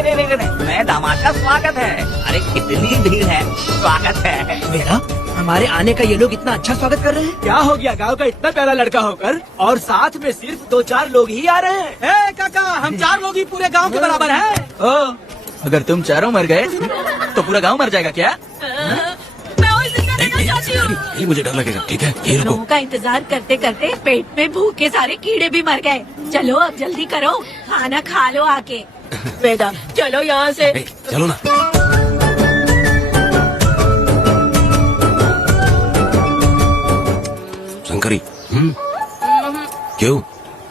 मैं दामाद का स्वागत है। अरे कितनी भीड़ है, स्वागत है। मेरा हमारे आने का ये लोग इतना अच्छा स्वागत कर रहे हैं। क्या हो गया गांव का इतना प्यारा लड़का होकर और साथ में सिर्फ 2-4 लोग ही आ रहे हैं। ए काका, हम 4 लोग ही पूरे गांव के बराबर हैं। ओ, अगर तुम चारों मर गए तो पूरा गांव मर जाएगा क्या? मैं और जिंदा रहना चाहती हूँ। मुझे डर लगेगा। ठीक है, ये रुको। लोगों का इंतजार करते करते पेट में भूखे सारे कीड़े भी मर गए। चलो अब जल्दी करो, खाना खा लो आके। वेदा चलो यहाँ से। चलो ना। शंकरी, क्यों?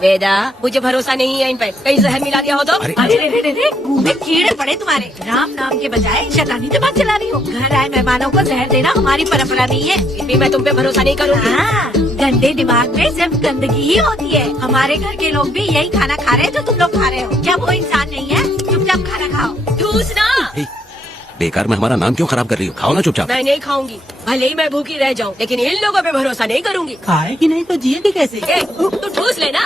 वेदा मुझे भरोसा नहीं है इन पे, कहीं जहर मिला दिया हो तो। अरे अरे मुंह में कीड़े पड़े तुम्हारे। राम नाम के बजाय शैतानी दिमाग चला रही हो। घर आए मेहमानों को जहर देना हमारी परंपरा नहीं है। फिर भी मैं तुम पे भरोसा नहीं करूँगी। हाँ, गंदे दिमाग में सिर्फ गंदगी ही होती है। हमारे घर के लोग भी यही खाना खा रहे हैं जो तुम लोग खा रहे हो। क्या वो इंसान नहीं है? चुपचाप खाना खाओ। ठूसना। बेकार में हमारा नाम क्यों खराब कर रही हो? खाओ ना चुपचाप। मैं नहीं खाऊंगी, भले ही मैं भूखी रह जाऊँ, लेकिन इन लोगों पे भरोसा नहीं करूँगी। खाएगी नहीं तो जिएगी कैसे? तू ठूस लेना।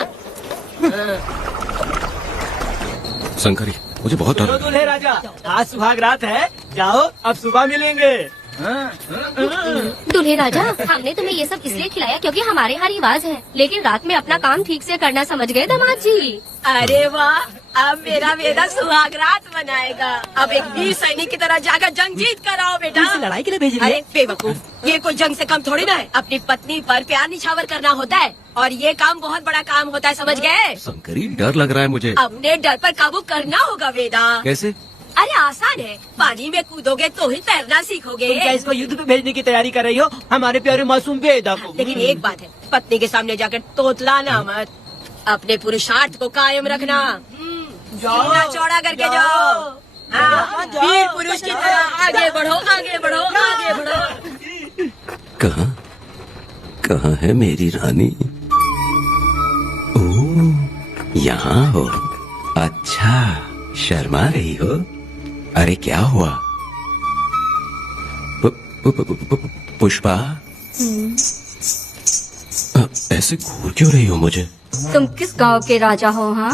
शंकरी, मुझे बहुत डर चलो लग रहा है। दूल्हे राजा, आज सुहाग रात है, जाओ अब सुबह मिलेंगे। दूल्हे राजा, हमने तुम्हें ये सब इसलिए खिलाया क्योंकि हमारे यहाँ रिवाज है, लेकिन रात में अपना काम ठीक से करना समझ गए दामाद जी। अरे वाह, अब मेरा वेदा सुहाग रात मनाएगा। अब एक वीर सैनिक की तरह जाकर जंग जीत कर आओ बेटा। इसे लड़ाई के लिए भेज रही अरे है? बेवकूफ, ये कोई जंग से कम थोड़ी ना है। अपनी पत्नी पर प्यार निछावर करना होता है और ये काम बहुत बड़ा काम होता है, समझ गए? शंकरी, डर लग रहा है मुझे। अपने डर पर काबू करना होगा वेदा। कैसे? अरे आसान है, पानी में कूदोगे तो ही तैरना सीखोगे। तुम क्या इसको युद्ध पे भेजने की तैयारी कर रही हो हमारे प्यारे मासूम वेदा को? लेकिन एक बात है, पत्नी के सामने जाकर तोतलाना मत। अपने पुरुषार्थ को कायम रखना। सीना चौड़ा करके जाओ। हाँ, वीर पुरुष की तरह आगे बढ़ो, आगे बढ़ो, आगे बढ़ो। कहाँ है मेरी रानी? ओह, यहाँ हो। अच्छा, शर्मा रही हो? अरे क्या हुआ? पुष्पा, ऐसे घूर क्यों रही हो मुझे? तुम किस गांव के राजा हो? हाँ,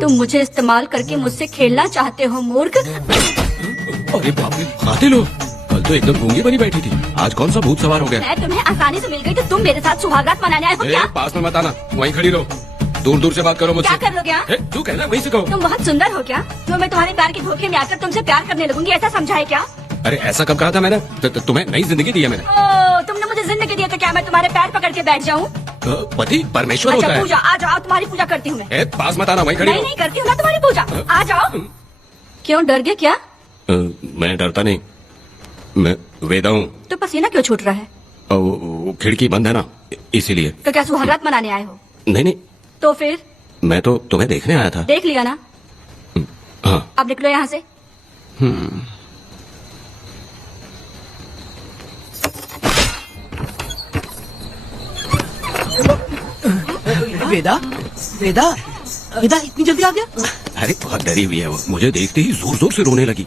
तुम मुझे इस्तेमाल करके मुझसे खेलना चाहते हो मूर्ख। अरे बाप रे, खाते लो। कल तो एकदम गूंगी बनी बैठी थी, आज कौन सा भूत सवार हो गया? मैं तुम्हें आसानी से मिल गई तो तुम मेरे साथ सुहागरात मनाने आए हो क्या? पास में मत आना, वहीं खड़ी रहो। दूर दूर से बात करो मुझसे। क्या कर लोगे? हाँ? तू कहना वहीं से कहो। तुम बहुत सुंदर हो क्या जो मैं तुम्हारे प्यार के धोखे में आकर तुमसे प्यार करने लगूंगी, ऐसा समझा है क्या? अरे ऐसा कब कहा था मैंने? तुम्हें नई जिंदगी दी है मैंने। ओ, तुमने मुझे जिंदगी दी है तो क्या मैं तुम्हारे पैर पकड़ के बैठ जाऊँ? पति परमेश्वर अच्छा होता है। पूजा, आ जाओ, तुम्हारी पूजा करती हूँ मैं। पास मत आना, वहीं खड़ी नहीं रहो। नहीं करती हूँ ना तुम्हारी पूजा, आ जाओ। क्यों डर गए क्या? मैं डरता नहीं, मैं वेदा हूँ। तो पसीना क्यों छूट रहा है? वो खिड़की बंद है ना, इसीलिए। तो क्या सुहागरात मनाने आए हो? नहीं नहीं, तो फिर मैं तो तुम्हें देखने आया था। देख लिया ना, हाँ। अब निकलो यहाँ से। वेदा, वेदा, वेदा इतनी जल्दी आ गया? अरे बहुत डरी हुई है वो, मुझे देखते ही जोर जोर से रोने लगी।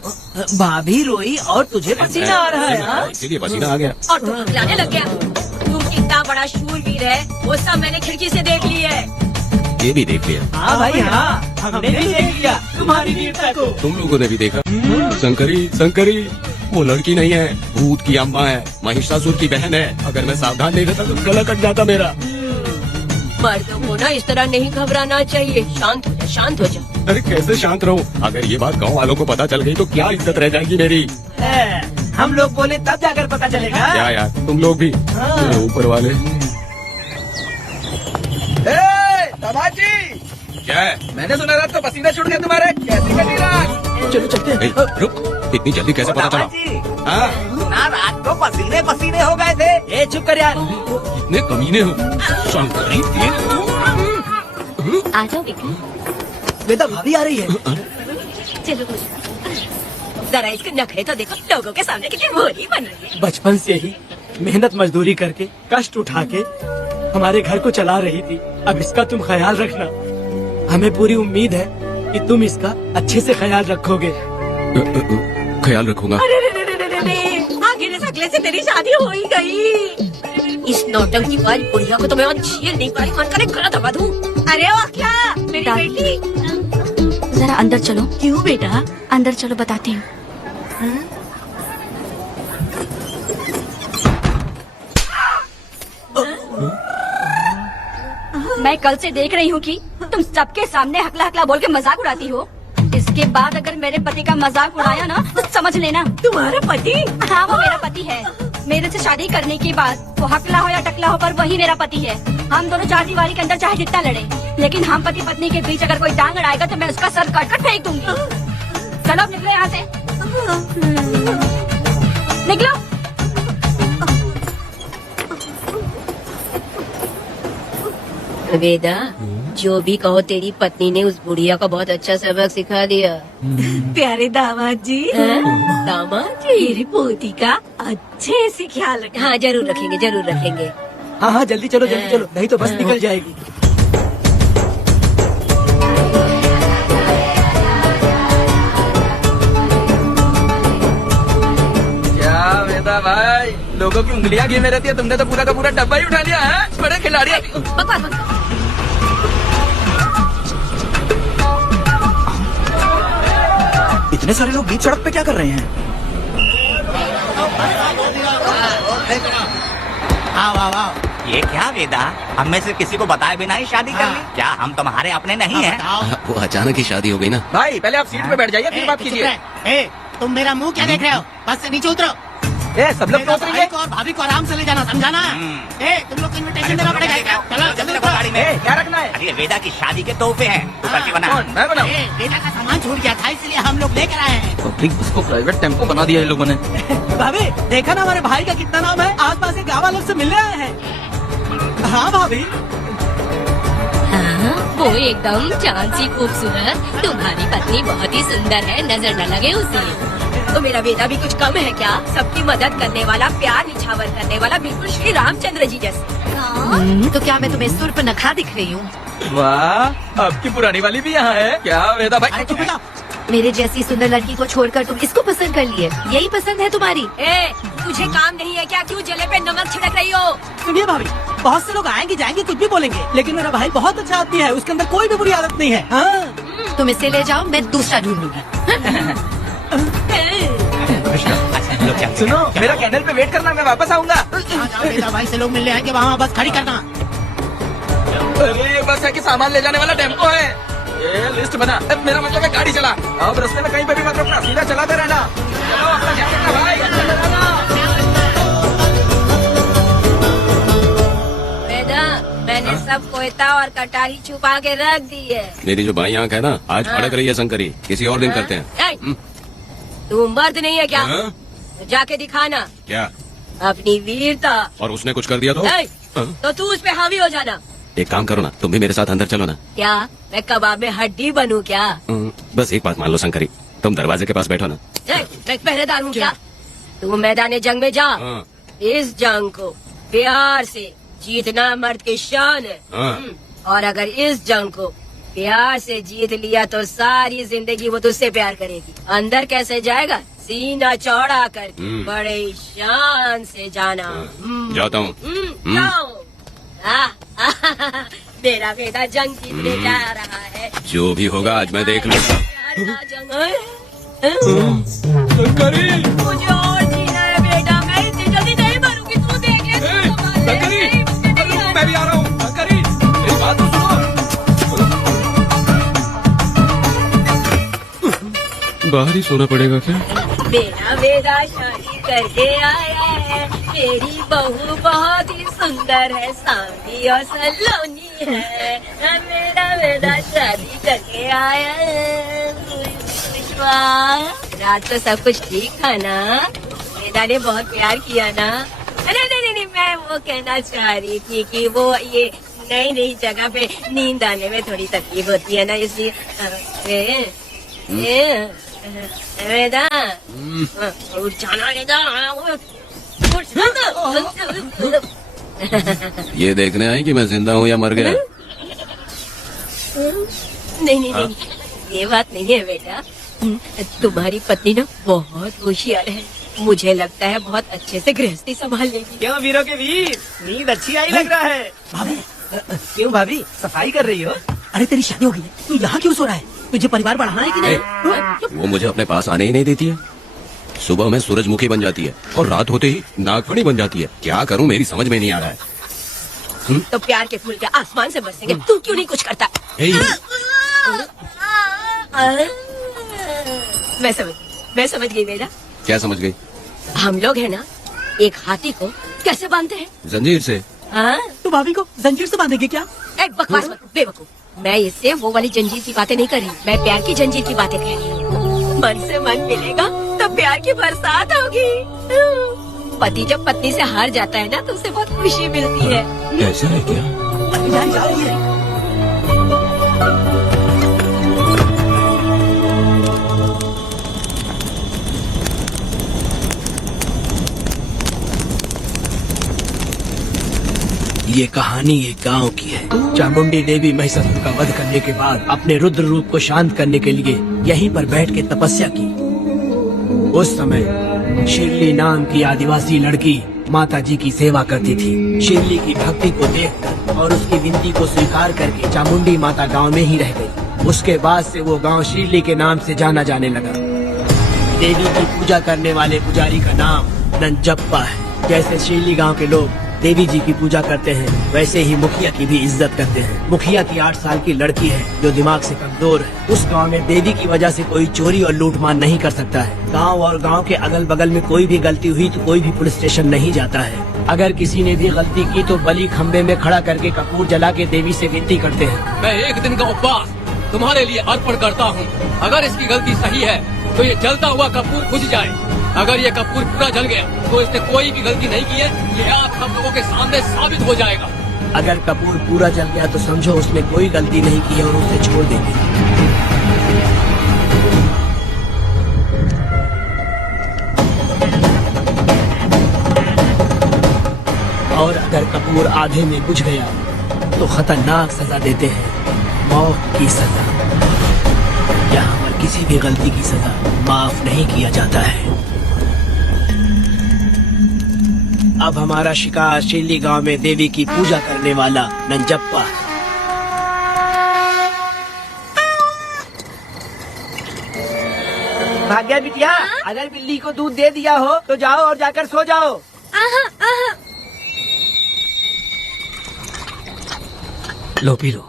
भाभी रोई और तुझे पसीना आ रहा है? हाँ? इसीलिए पसीना आ गया। और तुम खिलाने लग गया। तुम कितना बड़ा शूरवीर है, वो सब मैंने खिड़की से देख ली है। ये भी देख लिया? हाँ भाई हाँ, हमने भी देख लिया तुम्हारी वीरता को। तुम लोगों ने भी देखा? शंकरी, शंकरी, वो लड़की नहीं है, भूत की अम्मा है, महिषासुर की बहन है। अगर मैं सावधान नहीं रहता तो गला कट जाता मेरा। मर्दों को ना इस तरह नहीं घबराना चाहिए। शांत हो जा, शांत हो जा। अरे कैसे शांत रहूं? अगर ये बात गांव वालों को पता चल गई तो क्या इज्जत रह जाएगी मेरी? हम लोग बोले तब जाकर पता चलेगा। क्या यार, तुम लोग भी मेरे ऊपर वाले। दामाद जी, क्या है? मैंने सुना रात को पसीना छूट गया तुम्हारे, कैसी कटी रात? चलो चलते हैं। ए, रुक, इतनी जल्दी कैसे पता चला? हाँ? ना रात को पसीने पसीने हो गए थे। ए चुप कर यार। इतने कमीने हो शंकरी। आ जाओ विक्रम, वेदा भाभी आ रही है। चलो। जरा इसके नखरे तो देखो, लोगों के सामने कितनी भोली बन रही है। बचपन से ही मेहनत मजदूरी करके कष्ट उठा के हमारे घर को चला रही थी। अब इसका तुम ख्याल रखना। हमें पूरी उम्मीद है कि तुम इसका अच्छे से ख्याल रखोगे। ख्याल रखूंगा। आगे अगले से तेरी शादी हो ही गई। इस नौटंकी वाली बुढ़िया को तो मैं झेल नहीं पाई, मन करे गला दबा दूं। अरे वो क्या मेरी बेटी, जरा अंदर चलो। क्यों बेटा? अंदर चलो, बताती हूँ। मैं कल से देख रही हूँ कि तुम सबके सामने हकला हकला बोल के मजाक उड़ाती हो। इसके बाद अगर मेरे पति का मजाक उड़ाया ना तो समझ लेना। तुम्हारा पति? हाँ, वो मेरा पति है। मेरे से शादी करने के बाद वो हकला हो या टकला हो, पर वही मेरा पति है। हम दोनों चार दीवारी के अंदर चाहे जितना लड़े, लेकिन हम पति पत्नी के बीच अगर कोई टांग अड़ाएगा तो मैं उसका सर काट कर फेंक दूंगी। चलो अब निकलो यहाँ से, निकलो। वेदा, जो भी कहो तेरी पत्नी ने उस बुढ़िया को बहुत अच्छा सबक सिखा दिया। प्यारे दामाद जी, दामाद जी, मेरी पोती का अच्छे से ख्याल रखना। हाँ जरूर रखेंगे, जरूर रखेंगे। हाँ हाँ, जल्दी चलो, जल्दी चलो, नहीं तो बस निकल जाएगी। क्या वेदा भाई, लोगों की उंगलियां घी में रहती है, तुमने तो पूरा का पूरा डब्बा ही उठा लिया है। बड़े खिलाड़ी। बकवास मत करो। इतने सारे लोग बीच सड़क पे क्या कर रहे हैं? ये क्या वेदा, हम में से किसी को बताए बिना ही शादी कर ली? क्या हम तुम्हारे अपने नहीं हैं? वो अचानक ही शादी हो गई ना। भाई पहले आप सीट पे बैठ जाइए, फिर बात कीजिए। तुम मेरा मुंह क्या देख रहे हो? बस से नीचे उतरो। सब लोग तो उतरेंगे। भाई को और भाभी को आराम से ले जाना, समझाना? तुम लोग को इनविटेशन देना पड़ेगा। चलो जल्दी उतरो। गाड़ी में क्या रखना है? अरे वेदा की शादी के तोहफे हैं, तू करके बना। कौन? मैं बनाऊं? बेटा का सामान छूट गया था, इसलिए हम लोग लेकर आए हैं। पब्लिक बस को प्राइवेट टेम्पो बना दिया इन लोगों ने। भाभी, देखा ना हमारे भाई का कितना नाम है? आस पास के गाँव वालों से मिलने आए हैं। हाँ भाभी, हाँ, वो एकदम चांद सी खूबसूरत। तुम्हारी पत्नी बहुत ही सुंदर है, नजर न लगे उसे। तो मेरा वेदा भी कुछ कम है क्या? सबकी मदद करने वाला, प्यार निछावर करने वाला, बिल्कुल श्री रामचंद्र जी जैसे। तो क्या मैं तुम्हें सुर पर नखरा दिख रही हूँ? वाह, आपकी पुरानी वाली भी यहाँ है क्या वेदा भाई? चुप बेटा। मेरे जैसी सुंदर लड़की को छोड़कर तुम इसको पसंद कर लिए, यही पसंद है तुम्हारी? तुझे काम नहीं है क्या? क्यों जले पे नमक छिड़क रही हो? सुनिए भाभी, बहुत से लोग आएंगे जाएंगे, कुछ भी बोलेंगे, लेकिन मेरा भाई बहुत अच्छा आदमी है, उसके अंदर कोई भी बुरी आदत नहीं है। हाँ। तुम इसे ले जाओ, मैं दूसरा ढूंढ लूंगी। सुनो, मेरा कैनल पे वेट करना, मैं वापस आऊंगा। बेटा भाई से लोग मिलने आएंगे, वहाँ बस खड़ी करना। अरे ये बस है कि सामान ले जाने वाला टेम्पो है। ये लिस्ट बना, मेरा मतलब है गाड़ी चला। अब रास्ते में कहीं पे भी मत रुकना, सीधा चलाते रहना। चलो अपना ध्यान रखना भाई, अच्छा चलाना। वेदा, मैंने सब कोयता और कटारी छुपा के रख दी है। मेरी जो बाई आंख है ना, आज फड़क रही है शंकरी। किसी और दिन करते हैं। तू मर्द नहीं है क्या? हाँ? जाके दिखाना क्या? अपनी वीरता। और उसने कुछ कर दिया तो? नहीं, हाँ? तो तू उस पे हावी हो जाना। एक काम करो ना, तुम भी मेरे साथ अंदर चलो ना। क्या मैं कबाब में हड्डी बनूं क्या? बस एक बात मान लो शंकरी, तुम दरवाजे के पास बैठो ना। मैं पहरेदार हूँ क्या? तू मैदान जंग में जा। हाँ। इस जंग को प्यार से जीतना मर्द की शान है। हाँ। और अगर इस जंग को प्यार से जीत लिया तो सारी जिंदगी वो तुझसे प्यार करेगी। अंदर कैसे जाएगा? सीना चौड़ा कर बड़े शान से जाना। जाता हूँ। जाओ। मेरा बेटा जंग जीतने जा रहा है। जो भी होगा आज मैं देख लूंगा। शंकरी, मुझे और जीना है बेटा, मैं इतनी जल्दी नहीं मरूंगी। तू देखे मैं भी आ रहा हूँ। शंकरी, मेरी बात तो सुनो। बाहर ही सोना पड़ेगा क्या? मेरा बेटा शादी करके आया है। मेरी बहू बहुत ही सुंदर है, सांवली और सलोनी है। मेरा बेटा शादी करके आया है। रात को सब कुछ ठीक था ना? बेटा ने बहुत प्यार किया ना? नहीं, मैं वो कहना चाह रही थी कि वो ये नई नई जगह पे नींद आने में थोड़ी तकलीफ होती है ना, इसलिए वेदा उठ जाना वेदा। ये देखने आई कि मैं जिंदा हूँ या मर गया? नहीं, ये बात नहीं है बेटा। तुम्हारी पत्नी ना बहुत होशियार है, मुझे लगता है बहुत अच्छे से गृहस्थी संभाल लेगी। क्यों वीरों के वीर, नींद अच्छी आई लग रहा है। भाभी, क्यों भाभी सफाई कर रही हो? अरे तेरी शादी हो गई है, तू यहाँ क्यों सो रहा है? तुझे परिवार बढ़ाना है कि ए, नहीं? वो मुझे अपने पास आने ही नहीं देती है। सुबह में सूरजमुखी बन जाती है और रात होते ही नागफनी बन जाती है। क्या करूं, मेरी समझ में नहीं आ रहा है। तो प्यार के फूल के आसमान से बरसेंगे, तू क्यों नहीं कुछ करता? ए, मैं समझ गई बेटा। क्या समझ गई? हम लोग है ना, एक हाथी को कैसे बांधते हैं? जंजीर से। हाँ? तो भाभी को जंजीर से बांधेंगे क्या? एक बकवास मत, बेवकूफ। मैं इससे वो वाली जंजीर की बातें नहीं कर रही, मैं प्यार की जंजीर की बातें कह रही हूँ। मन से मन मिलेगा तो प्यार की बरसात होगी। पति जब पत्नी से हार जाता है ना तो उसे बहुत खुशी मिलती है। ऐसा है क्या? जा रही है। ये कहानी एक गांव की है। चामुंडी देवी महिषासुर का वध करने के बाद अपने रुद्र रूप को शांत करने के लिए यहीं पर बैठ के तपस्या की। उस समय शिरली नाम की आदिवासी लड़की माता जी की सेवा करती थी। शिरली की भक्ति को देखकर और उसकी विनती को स्वीकार करके चामुंडी माता गांव में ही रह गई। उसके बाद से वो गांव शिरली के नाम से जाना जाने लगा। देवी की पूजा करने वाले पुजारी का नाम नंजप्पा है। जैसे शिरली गांव के लोग देवी जी की पूजा करते हैं, वैसे ही मुखिया की भी इज्जत करते हैं। मुखिया की 8 साल की लड़की है जो दिमाग से कमजोर है। उस गांव में देवी की वजह से कोई चोरी और लूटमार नहीं कर सकता है। गांव और गांव के अगल बगल में कोई भी गलती हुई तो कोई भी पुलिस स्टेशन नहीं जाता है। अगर किसी ने भी गलती की तो बलि खम्बे में खड़ा करके कपूर जला के देवी से विनती करते हैं। मैं एक दिन का उपवास तुम्हारे लिए अर्पण करता हूँ। अगर इसकी गलती सही है तो ये जलता हुआ कपूर बुझ जाए। अगर ये कपूर पूरा जल गया तो इसने कोई भी गलती नहीं की है, ये आप सब लोगों के सामने साबित हो जाएगा। अगर कपूर पूरा जल गया तो समझो उसने कोई गलती नहीं की है और उसे छोड़ देंगे। और अगर कपूर आधे में बुझ गया तो खतरनाक सजा देते हैं, मौत की सजा। यहाँ पर किसी भी गलती की सजा माफ नहीं किया जाता है। अब हमारा शिकार शिरली गांव में देवी की पूजा करने वाला नंजप्पा है। भाग्या बिटिया, अगर बिल्ली को दूध दे दिया हो तो जाओ और जाकर सो जाओ। लो पी लो।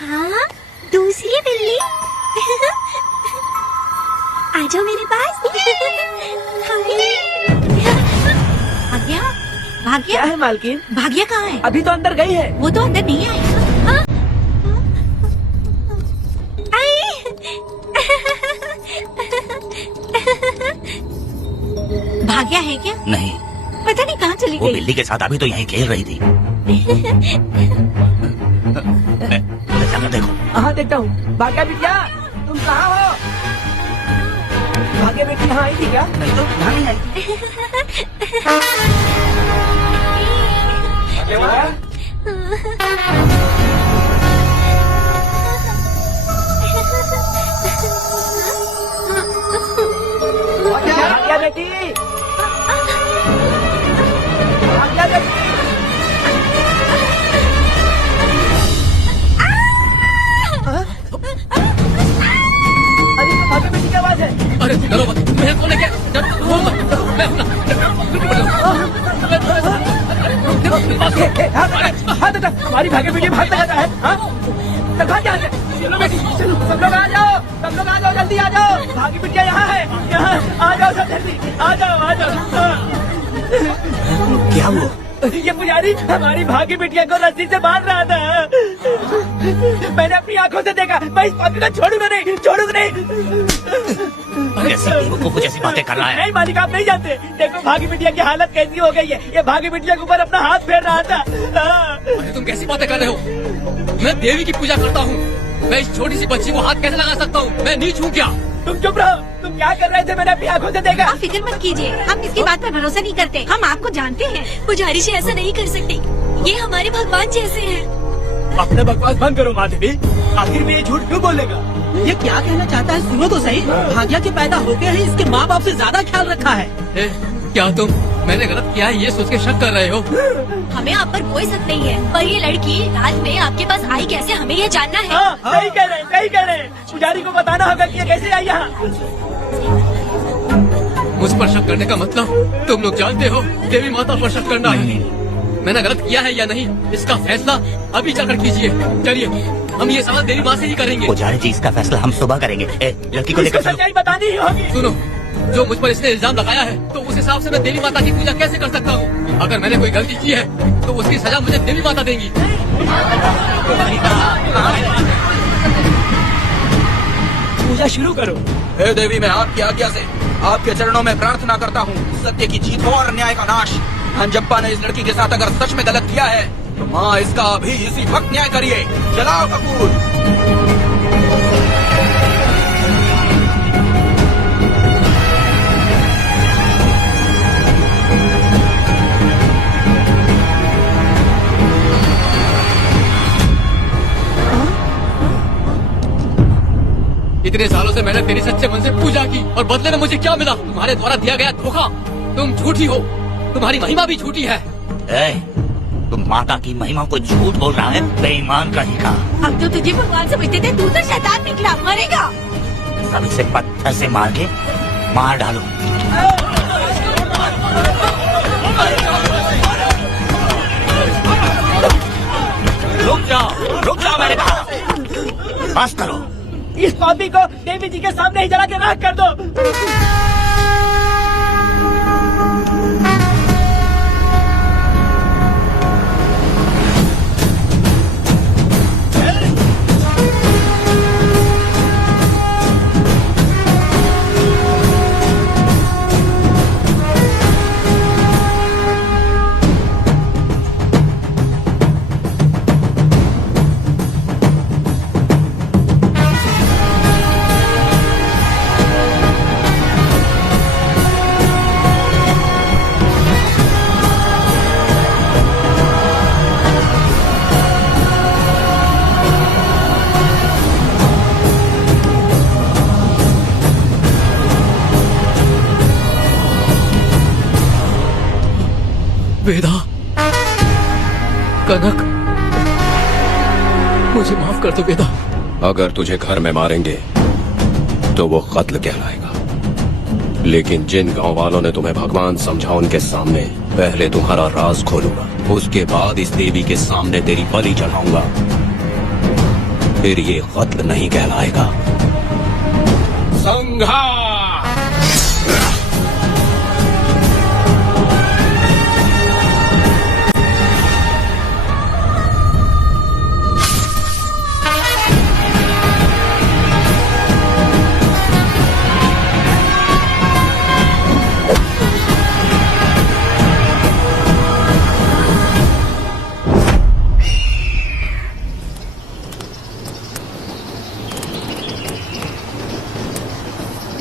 हाँ, दूसरी बिल्ली। आ जाओ मेरे पास। भाग्या, भाग्या, क्या है मालकिन? भाग्या कहाँ है? अभी तो अंदर गई है। वो तो अंदर नहीं आई। भाग्या है क्या? नहीं, पता नहीं कहाँ चली वो गई। बिल्ली के साथ अभी तो यहीं खेल रही थी। चलो देखो। हाँ देखता हूँ। भाग्या बिटिया, तुम कहाँ हो? भाग्या बेटी यहाँ आई थी क्या? नहीं तो यहाँ नहीं आई। भाग्या बेटी, भाग्या बेटी। अरे तो भाग्या बेटी की आवाज है। अरे डरो मत, मैं को लेके डरो मत, मैं हूं ना। हाँ दादा, हमारी भाग्य बेटी भागता जाता है। हाँ, भाग यहाँ से। चलो बेटी, चलो सब लोग आ जाओ, सब लोग आ जाओ, जल्दी आ जाओ। भाग्य बिटिया यहाँ है, यहाँ आ जाओ सब जल्दी, आ जाओ, आ जाओ। क्या हुआ? ये पुजारी हमारी भाग्य बिटिया को रस्सी से बांध रहा था। मैंने अपनी आंखों से देखा। मैं इस पापी को छोड़ूंगा नहीं, छोड़ूंगा नहीं। ऐसी बेवकूफ कुछ ऐसी बातें कर रहा है। नहीं मालिक, आप नहीं जानते। देखो भाग्य बिटिया की हालत कैसी हो गई है। ये भाग्य बिटिया के ऊपर अपना हाथ फेर रहा था। अरे तुम कैसी बातें कर रहे हो? मैं देवी की पूजा करता हूँ। मैं इस छोटी सी बच्ची को हाथ कैसे लगा सकता हूँ? मैं नीच हूँ क्या? तुम चुप रहो। तुम क्या कर रहे थे? मैंने अपनी आंखों से देखा। आप फिक्र मत कीजिए, हम इसकी बात पर भरोसा नहीं करते। हम आपको जानते हैं। पुजारी जी ऐसा नहीं कर सकते, ये हमारे भगवान जैसे हैं। अपना बकवास बंद करो माधवी। आखिर में ये झूठ क्यों बोलेगा? ये क्या कहना चाहता है सुनो तो सही। भाग्या के पैदा होते ही इसके माँ बाप से ज्यादा ख्याल रखा है। क्या तुम मैंने गलत किया है ये सोच के शक कर रहे हो? हमें आप पर कोई शक नहीं है, पर ये लड़की रात में आपके पास आई कैसे, हमें ये जानना है। हाँ, सही कह रहे हैं, सही कह रहे हैं। पुजारी को बताना होगा कि ये कैसे आई यहाँ। मुझ पर शक करने का मतलब तुम लोग जानते हो, देवी माता पर शक करना है। मैंने गलत किया है या नहीं, इसका फैसला अभी जाकर कीजिए। चलिए, हम ये सवाल देवी माँ से ही करेंगे। पुजारी जी, इसका फैसला हम सुबह करेंगे। लड़की को लेकर इसको चलो। सच्चाई बतानी ही होगी। सुनो, जो मुझ पर इसने इल्जाम लगाया है, तो उस हिसाब से मैं देवी माता की पूजा कैसे कर सकता हूँ? अगर मैंने कोई गलती की है, तो उसकी सजा मुझे देवी माता देंगी। पूजा शुरू करो। हे देवी, मैं आपकी आज्ञा से आपके चरणों में प्रार्थना करता हूँ, सत्य की जीत हो और अन्याय का नाश। अंजप्पा ने इस लड़की के साथ अगर सच में गलत किया है, तो माँ इसका अभी इसी वक्त न्याय करिए। जलाओ कपूर। इतने सालों से मैंने तेरी सच्चे मन से पूजा की, और बदले में मुझे क्या मिला? तुम्हारे द्वारा दिया गया धोखा। तुम झूठी हो, तुम्हारी महिमा भी झूठी है। तुम माता की महिमा को झूठ बोल रहा है, बेईमान कहीं का। हम तो तुझे भगवान समझते थे, तू तो शैतान निकला, मरेगा। अब इसे पत्थर से मार के मार डालो। रुक जाओ मैंने कहा। बस करो। इस पापी को देवी जी के सामने ही जला के राख कर दो। वेदा, कनक, मुझे माफ कर दो वेदा। अगर तुझे घर में मारेंगे तो वो कत्ल कहलाएगा, लेकिन जिन गांव वालों ने तुम्हें भगवान समझा उनके सामने पहले तुम्हारा राज खोलूंगा, उसके बाद इस देवी के सामने तेरी बलि चढ़ाऊंगा, फिर ये कत्ल नहीं कहलाएगा। संघार!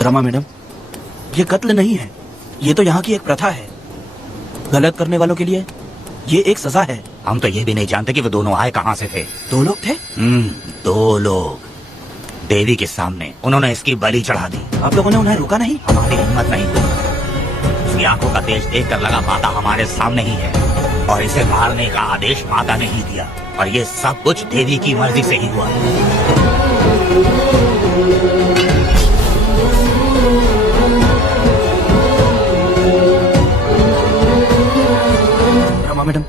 रमा मैडम, ये कत्ल नहीं है, ये तो यहाँ की एक प्रथा है। गलत करने वालों के लिए ये एक सजा है। हम तो ये भी नहीं जानते कि वो दोनों आए कहाँ से थे। 2 लोग थे। 2 लोग देवी के सामने, उन्होंने इसकी बलि चढ़ा दी। आप लोगों ने उन्हें रोका नहीं? हमारी हिम्मत नहीं हुई। उसकी आंखों का तेज देख कर लगा माता हमारे सामने ही है, और इसे मारने का आदेश माता ने ही दिया, और ये सब कुछ देवी की मर्जी से ही हुआ। रमा मैडम,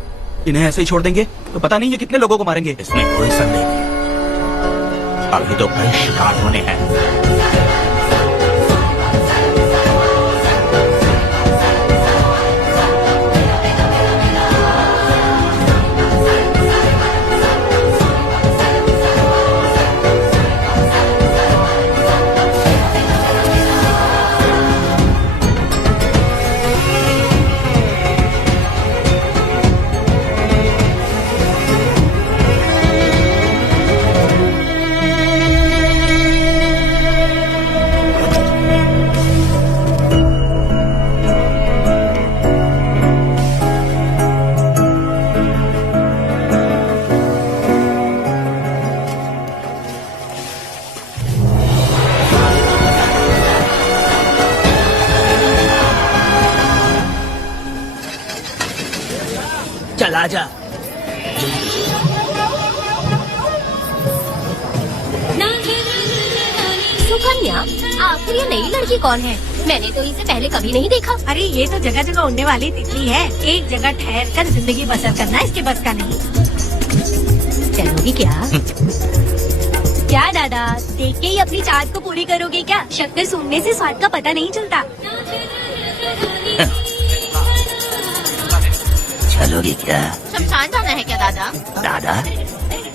इन्हें ऐसे ही छोड़ देंगे तो पता नहीं ये कितने लोगों को मारेंगे। इसमें कोई संदेह नहीं, अभी तो कई शिकार होने हैं। चल आजा। सुकन्या, आखिर ये नई लड़की कौन है? मैंने तो इसे पहले कभी नहीं देखा। अरे ये तो जगह जगह उड़ने वाली तितली है। एक जगह ठहर कर जिंदगी बसर करना इसके बस का नहीं। चलोगी क्या? क्या दादा, देख के ही अपनी चाहत को पूरी करोगे क्या? शक्कर सूंघने से स्वाद का पता नहीं चलता। चलोगी क्या? शमशान जाना है क्या दादा? दादा?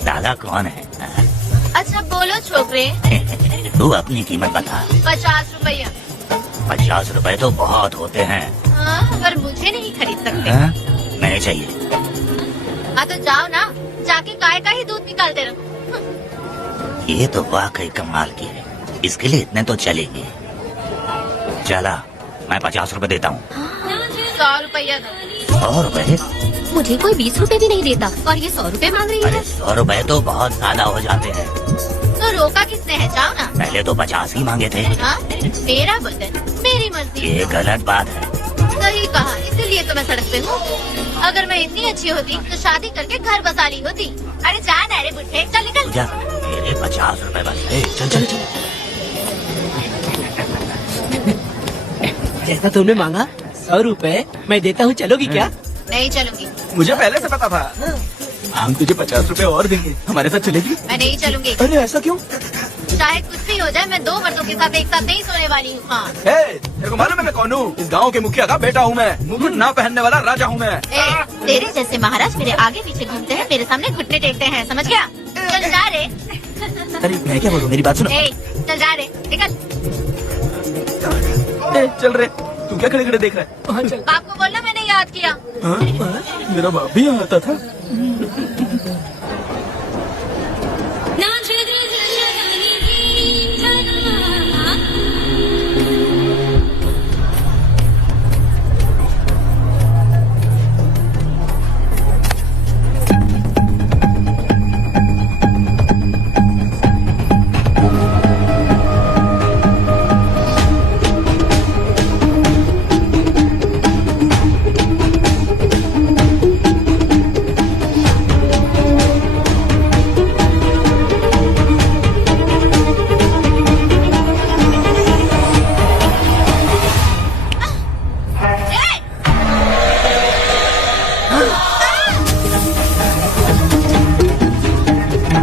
दादा कौन है? अच्छा बोलो छोकरे। तू अपनी कीमत बता। 50 रुपया। 50 रुपए तो बहुत होते हैं। हाँ, पर मुझे नहीं खरीद सकते। हाँ? नहीं चाहिए। हाँ तो जाओ ना, जाके गाय का ही दूध निकालते रहो। ये तो वाकई कमाल की है। इसके लिए इतने तो चलेंगे। चला, मैं 50 रुपए देता हूँ। 100 रुपया दो। 100 रुपए? मुझे कोई 20 रुपए भी नहीं देता और ये 100 रुपए मांग रही अरे है। 100 रुपए तो बहुत ज्यादा हो जाते हैं। तो रोका किसने है? जाओ ना। पहले तो 50 ही मांगे थे। हाँ, मेरा बदन मेरी मर्जी। ये गलत बात है। सही कहा, इसीलिए तो मैं सड़क पे हूँ। अगर मैं इतनी अच्छी होती तो शादी करके घर बसा ली होती। अरे जा ना रे बुढ़े, चल निकल। जा, मेरे 50 रुपए बस। चल चल चल। जैसा तुमने मांगा 100 रुपए मैं देता हूँ, चलोगी क्या? नहीं चलूंगी। मुझे पहले से पता था। हम तुझे 50 रुपए और देंगे, हमारे साथ चलेगी? मैं नहीं चलूंगी। अरे ऐसा क्यों? चाहे कुछ भी हो जाए, मैं 2 मर्दों के साथ एक साथ नहीं सोने वाली हूँ। हाँ। तेरे को मालूम है मैं कौन हूँ? इस गांव के मुखिया का बेटा हूँ मैं। मुकुट ना पहनने वाला राजा हूँ मैं। तेरे जैसे महाराज मेरे आगे पीछे घूमते हैं, मेरे सामने घुटने टेकते हैं, समझ गया? चल जा रे। अरे मैं क्या बोलूँ, मेरी बात सुनो। चल जा रे, निकल। चल रे, तू क्या खड़े खड़े देख रहा है? बाप को बोलना मैंने याद किया। मेरा बाप भी यहाँ आता था।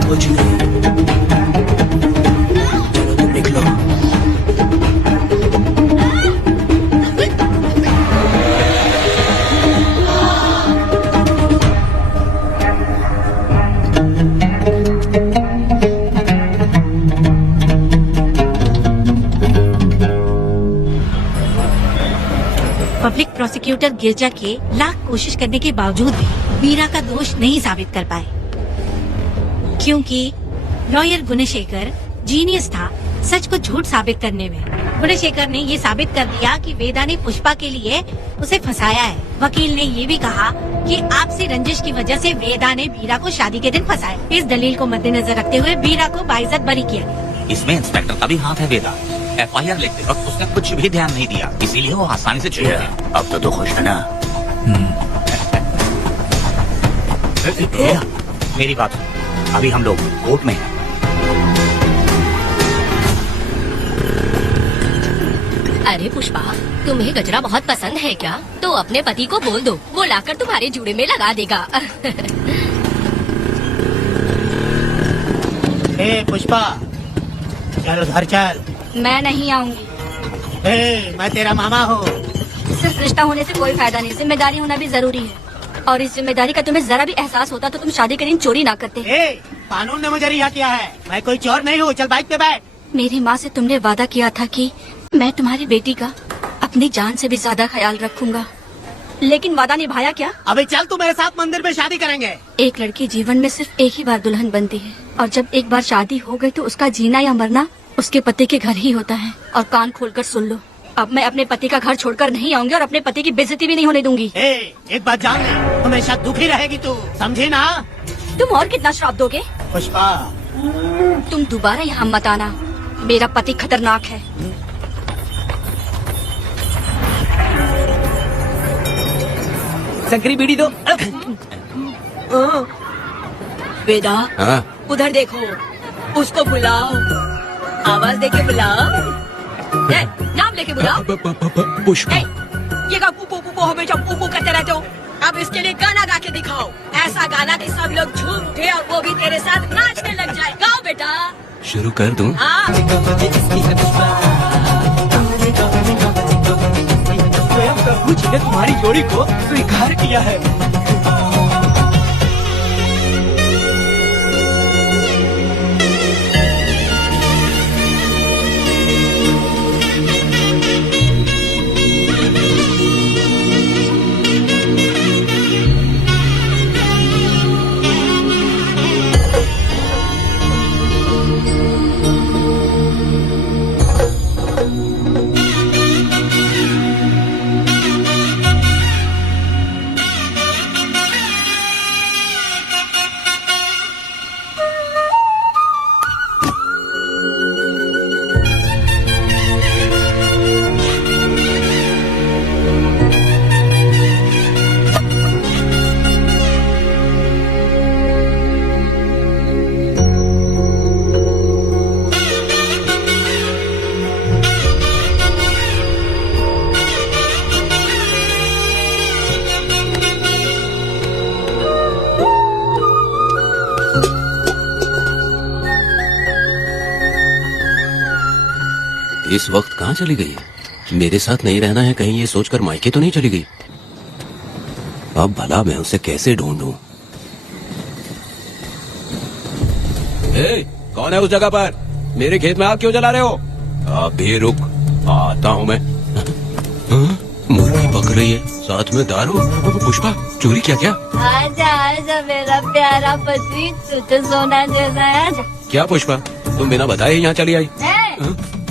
कुछ नहीं। चलो तुम निकलो। पब्लिक प्रोसिक्यूटर गिरजा के लाख कोशिश करने के बावजूद भी मीरा का दोष नहीं साबित कर पाए, क्योंकि लॉयर गुणशेखर जीनियस था सच को झूठ साबित करने में। गुणशेखर ने ये साबित कर दिया कि वेदा ने पुष्पा के लिए उसे फंसाया है। वकील ने ये भी कहा कि आपसी रंजिश की वजह से वेदा ने वीरा को शादी के दिन फंसाया। इस दलील को मद्देनजर रखते हुए वीरा को बाइज्जत बरी किया। इसमें इंस्पेक्टर का भी हाथ है वेदा। FIR लिखते वक्त उसने कुछ भी ध्यान नहीं दिया, इसीलिए वो आसानी से छूट गया। अब तो खुश है ना? मेरी बात सुन, अभी हम लोग कोर्ट में हैं। अरे पुष्पा, तुम्हें गजरा बहुत पसंद है क्या? तो अपने पति को बोल दो, वो लाकर तुम्हारे जूड़े में लगा देगा। ए पुष्पा, चल घर चल। मैं नहीं आऊंगी। मैं तेरा मामा हूँ। सिर्फ रिश्ता होने से कोई फायदा नहीं, जिम्मेदारी होना भी जरूरी है। और इस जिम्मेदारी का तुम्हें जरा भी एहसास होता तो तुम शादी के दिन चोरी ना करते। कानून ने मुझे रिहा किया है, मैं कोई चोर नहीं हूँ। चल बाइक पे बैठ। मेरी माँ से तुमने वादा किया था कि मैं तुम्हारी बेटी का अपनी जान से भी ज्यादा ख्याल रखूंगा, लेकिन वादा निभाया क्या? अभी चल, तू मेरे साथ मंदिर में शादी करेंगे। एक लड़की जीवन में सिर्फ एक ही बार दुल्हन बनती है, और जब एक बार शादी हो गई तो उसका जीना या मरना उसके पति के घर ही होता है। और कान खोलकर सुन लो, अब मैं अपने पति का घर छोड़कर नहीं आऊंगी और अपने पति की बेइज्जती भी नहीं होने दूंगी। एक बात जान ले, हमेशा दुखी रहेगी तू, समझी ना? तुम और कितना श्राप दोगे? पुष्पा, तुम दोबारा यहाँ मत आना, मेरा पति खतरनाक है। संकरी बीड़ी दो। वेदा हाँ उधर देखो, उसको बुलाओ, आवाज देके बुलाओ, ए, नाम लेके बुलाओ। पुष्पा। ए, ये का पुपू पुपू हमेशा पुपू करते रहते हो। अब इसके लिए गाना गा के दिखाओ, ऐसा गाना कि सब लोग झूम उठे और वो भी तेरे साथ नाचने लग जाए। गाओ बेटा। शुरू कर दूं? हाँ। स्वयं प्रभु जी ने तुम्हारी जोड़ी को स्वीकार किया है। इस वक्त कहाँ चली गई? मेरे साथ नहीं रहना है कहीं ये सोचकर मायके तो नहीं चली गई? अब भला मैं उसे कैसे ढूंढूं? कौन है उस जगह पर? मेरे खेत में आग क्यों जला रहे हो? आप भी रुक, आता हूँ मैं। मुर्गी पक रही है, साथ में दारू। पुष्पा चोरी क्या? आजा आजा मेरा प्यारा पति, तू तो सोना जैसा है। आजा। क्या पुष्पा, तुम बिना बताए ही यहाँ चली आई?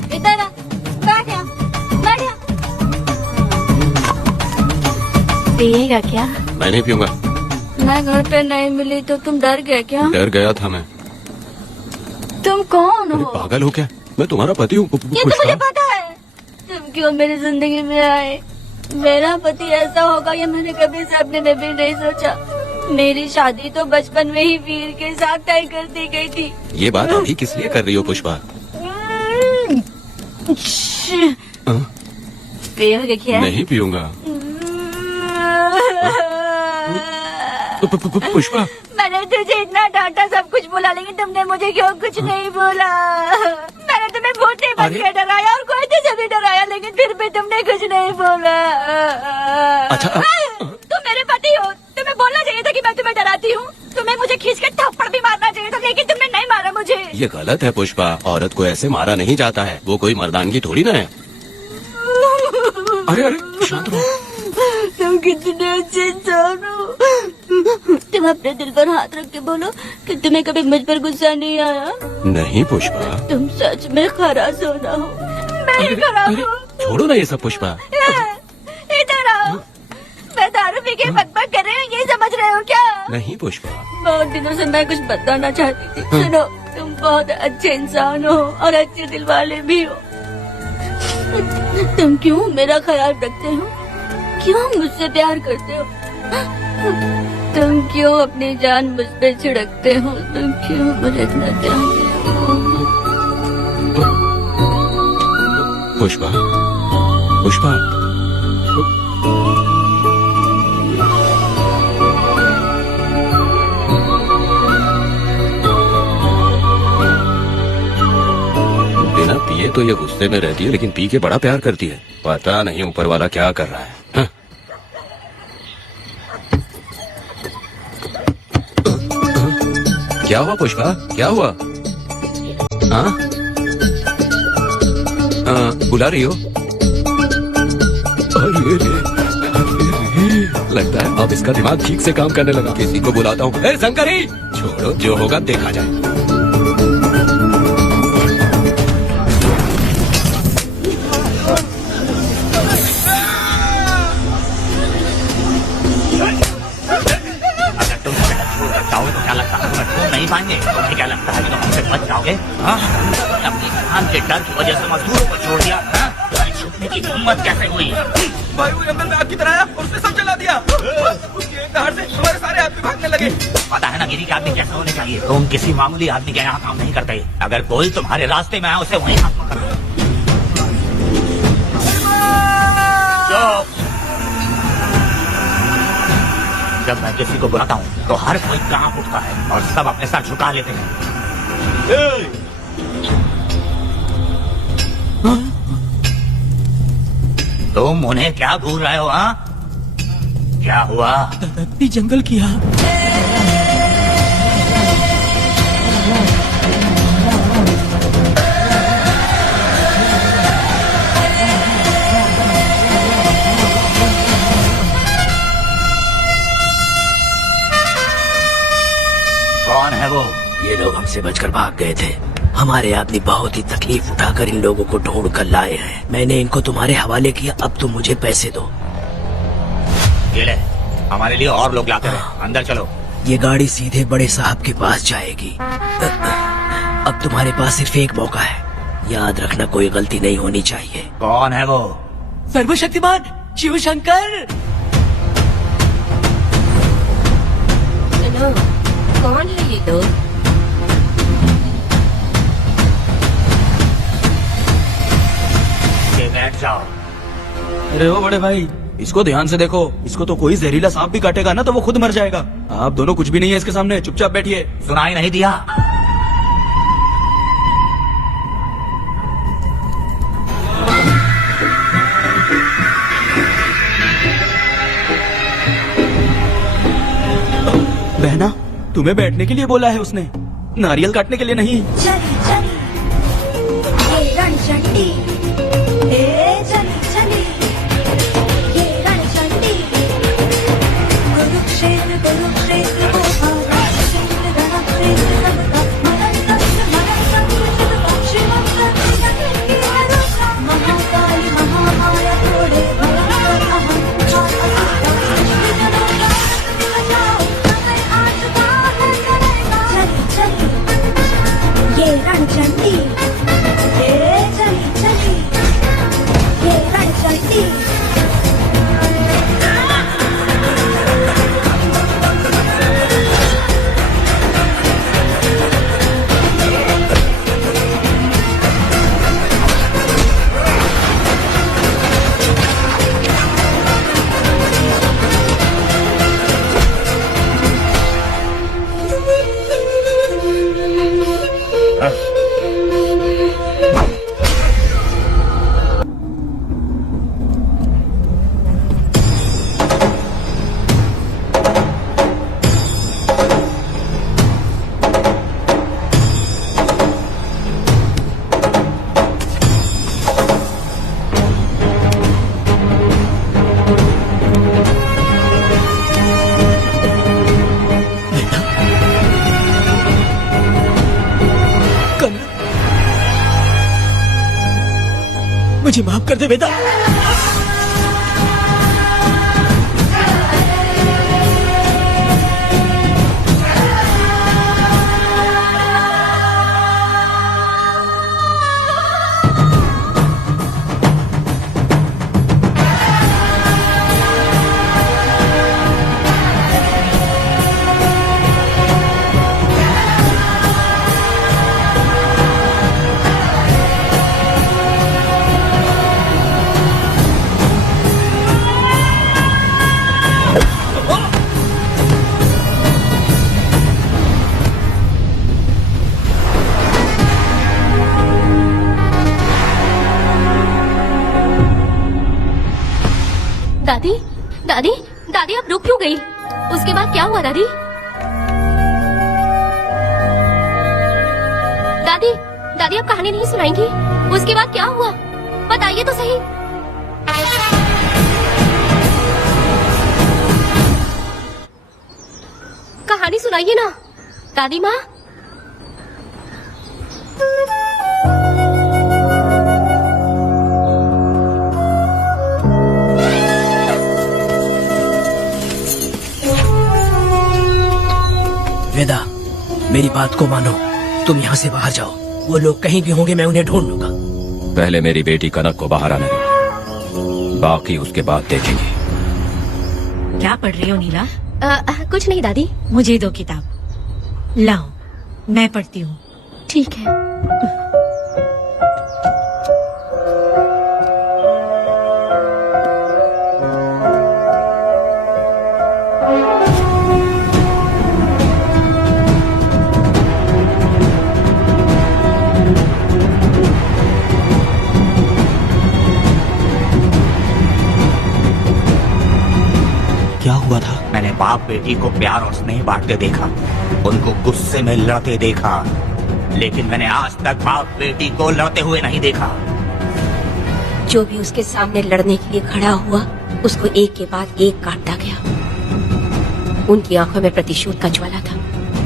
इधर आ, बैठ जा, बैठ जा। पिएगा क्या? मैं नहीं पीऊंगा। मैं घर पे नहीं मिली तो तुम डर गए क्या? डर गया था मैं। तुम कौन अरे हो? पागल हो क्या? मैं तुम्हारा पति हूँ ये तो मुझे पता है। तुम क्यों मेरी जिंदगी में आए? मेरा पति ऐसा होगा ये मैंने कभी सपने में भी नहीं सोचा। मेरी शादी तो बचपन में ही वीर के साथ तय कर दी गई थी। ये बात अभी किस लिए कर रही हो पुष्पा? पियोगे क्या? नहीं पीऊंगा। पुष्पा मैंने तुझे इतना डांटा, सब कुछ बोला, लेकिन तुमने मुझे क्यों कुछ नहीं बोला? मैंने तुम्हें भूतनी बन के डराया और कोई तुझे भी डराया, लेकिन फिर भी तुमने कुछ नहीं बोला। अच्छा तुम मेरे पति हो, तुम्हें बोलना चाहिए था कि मैं तुम्हें डराती हूँ। तुम्हें मुझे खींच के थप्पड़ भी मारना चाहिए था, लेकिन तुमने नहीं मारा मुझे। ये गलत है पुष्पा, औरत को ऐसे मारा नहीं जाता है, वो कोई मर्दानगी थोड़ी ना है। अरे शांत रहो। तुम कितने अच्छे इंसान हो। तुम अपने दिल पर हाथ रख के बोलो कि तुम्हें कभी मुझ पर गुस्सा नहीं आया। नहीं पुष्पा। तुम सच में खरा सोना हो। मैं ही खराब हूँ। छोड़ो ना ये सब पुष्पा। इधर आओ। मैं दारू पी के बकबक कर रही हूँ, ये समझ रहे हो क्या? नहीं पुष्पा। बहुत दिनों से मैं कुछ बताना चाहती थी। सुनो, तुम बहुत अच्छे इंसान हो और अच्छे दिल वाले भी हो। तुम क्यों मेरा ख्याल रखते हो? क्यों मुझसे प्यार करते हो? तुम क्यों अपनी जान मुझ पे छिड़कते हो? तुम क्यों मुझे इतना चाहते हो? पुष्पा, पुष्पा। बिना पिए तो ये गुस्से में रहती है, लेकिन पी के बड़ा प्यार करती है। पता नहीं ऊपर वाला क्या कर रहा है। हाँ? क्या हुआ पुष्पा, क्या हुआ? हाँ? बुला रही हो? लगता है अब इसका दिमाग ठीक से काम करने लगा। किसी को बुलाता हूँ। ए शंकरी, छोड़ो, जो होगा देखा जाए। नहीं पाएंगे? तुम्हें क्या लगता है कि तुम हमसे बच जाओगे? अपनी जान के डर की वजह से मजदूरों को छोड़ दिया, छुपने की की हिम्मत कैसे हुई? भाई वो जंगल में आग की तरह आया और उसने सब जला दिया। उसके एक दहाड़ से हमारे सारे आदमी भागने लगे। पता है ना गिरी के आदमी कैसे होने चाहिए। तुम किसी मामूली आदमी के यहाँ काम नहीं करते। अगर कोई तुम्हारे रास्ते में आए उसे वहीं हाथ पकड़ लो। चुप। जब मैं किसी को बुलाता हूँ तो हर कोई कांप उठता है और सब अपने सर झुका लेते हैं। तुम उन्हें क्या भूल रहे हो? हाँ, क्या हुआ? दादाजी जंगल की आग। कौन है वो? ये लोग हमसे बचकर भाग गए थे। हमारे आदमी बहुत ही तकलीफ उठाकर इन लोगों को ढूंढ कर लाए हैं। मैंने इनको तुम्हारे हवाले किया। अब तुम मुझे पैसे दो। ये ले, हमारे लिए और लोग लाते रहे। अंदर चलो। ये गाड़ी सीधे बड़े साहब के पास जाएगी। अब तुम्हारे पास सिर्फ एक मौका है। याद रखना, कोई गलती नहीं होनी चाहिए। कौन है वो? सर्वशक्तिमान शिव शंकर। सुनो, कौन है ये लोग? बैठ जाओ। अरे ओ बड़े भाई, इसको ध्यान से देखो। इसको तो कोई जहरीला सांप भी काटेगा ना तो वो खुद मर जाएगा। आप दोनों कुछ भी नहीं है इसके सामने। चुपचाप बैठिए। सुनाई नहीं दिया? बहना, तुम्हें बैठने के लिए बोला है उसने, नारियल काटने के लिए नहीं। चली चली ये रणचंडी, चली चली ये रणचंडी। कुरुक्षेत्र कुरुक्षेत्र कुरुक्षेत्र रणक्षेत्र समता मरंतम मरंतम शिवम महाकाली महामाया थोड़े भयंकर अहंकार ये रणचंडी, ये चली चली ये रणचंडी। मुझे माफ कर दे बेटा। दादी दादी दादी आप रुक क्यों गई? उसके बाद क्या हुआ दादी? दादी दादी आप कहानी नहीं सुनाएंगी? उसके बाद क्या हुआ बताइए तो सही। कहानी सुनाइए ना दादी माँ। वेदा, मेरी बात को मानो। तुम यहाँ से बाहर जाओ। वो लोग कहीं भी होंगे, मैं उन्हें ढूंढ लूंगा। पहले मेरी बेटी कनक को बाहर आने दो। बाकी उसके बाद देखेंगे। क्या पढ़ रही हो नीला? कुछ नहीं दादी। मुझे दो किताब लाओ, मैं पढ़ती हूँ। ठीक है। क्या हुआ था? मैंने बाप बेटी को प्यार और स्नेह बांटते देखा, उनको गुस्से में लड़ते देखा, लेकिन मैंने आज तक बाप बेटी को लड़ते हुए नहीं देखा। जो भी उसके सामने लड़ने के लिए खड़ा हुआ, उसको एक के बाद एक काटता गया। उनकी आंखों में प्रतिशोध का ज्वाला था,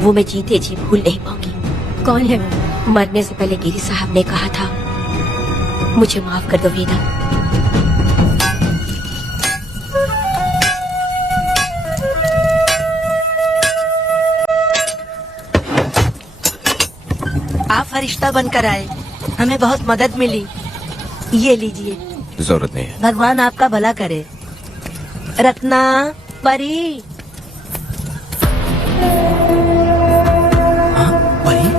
वो मैं जीते जी भूल नहीं पाऊंगी। कौन है वो? मरने से पहले गिरी साहब ने कहा था, मुझे माफ कर दो वेदा। आप फरिश्ता बनकर आए, हमें बहुत मदद मिली। ये लीजिए। जरूरत नहीं है। भगवान आपका भला करे। रत्ना, परी, परी?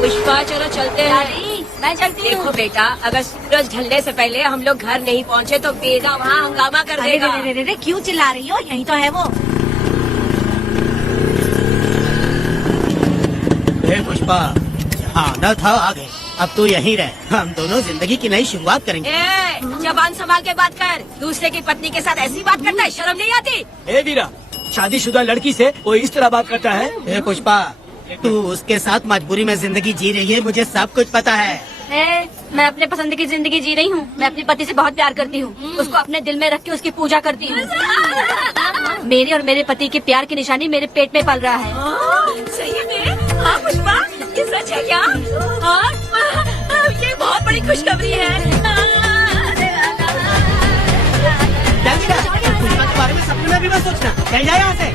पुष्पा चलो चलते हैं। दादी मैं चलती देखो हूँ। बेटा, अगर सूरज ढलने से पहले हम लोग घर नहीं पहुँचे तो वेदा वहाँ हंगामा कर अरे देगा। रे रे रे, क्यों चिल्ला रही हो? यही तो है वो। हे पुष्पा, यहाँ आना था आ गए, अब तो यहीं रह। हम दोनों जिंदगी की नई शुरुआत करेंगे। ए, जबान संभाल के बात कर। दूसरे की पत्नी के साथ ऐसी बात करता है, शर्म नहीं आती? हे वीरा, शादीशुदा लड़की से कोई इस तरह बात करता है? हे पुष्पा, तू उसके साथ मजबूरी में जिंदगी जी रही है, मुझे सब कुछ पता है। मैं अपने पसंद की जिंदगी जी रही हूँ। मैं अपने पति से बहुत प्यार करती हूँ। उसको अपने दिल में रख के उसकी पूजा करती हूँ। मेरे और मेरे पति के प्यार की निशानी मेरे पेट में पल रहा है। सही में? हाँ पुष्पा, ये सच है क्या? हाँ, ये बहुत बड़ी खुशखबरी है। पुष्पा के बारे में सपने भी मत सोचना, चल जाए यहाँ से।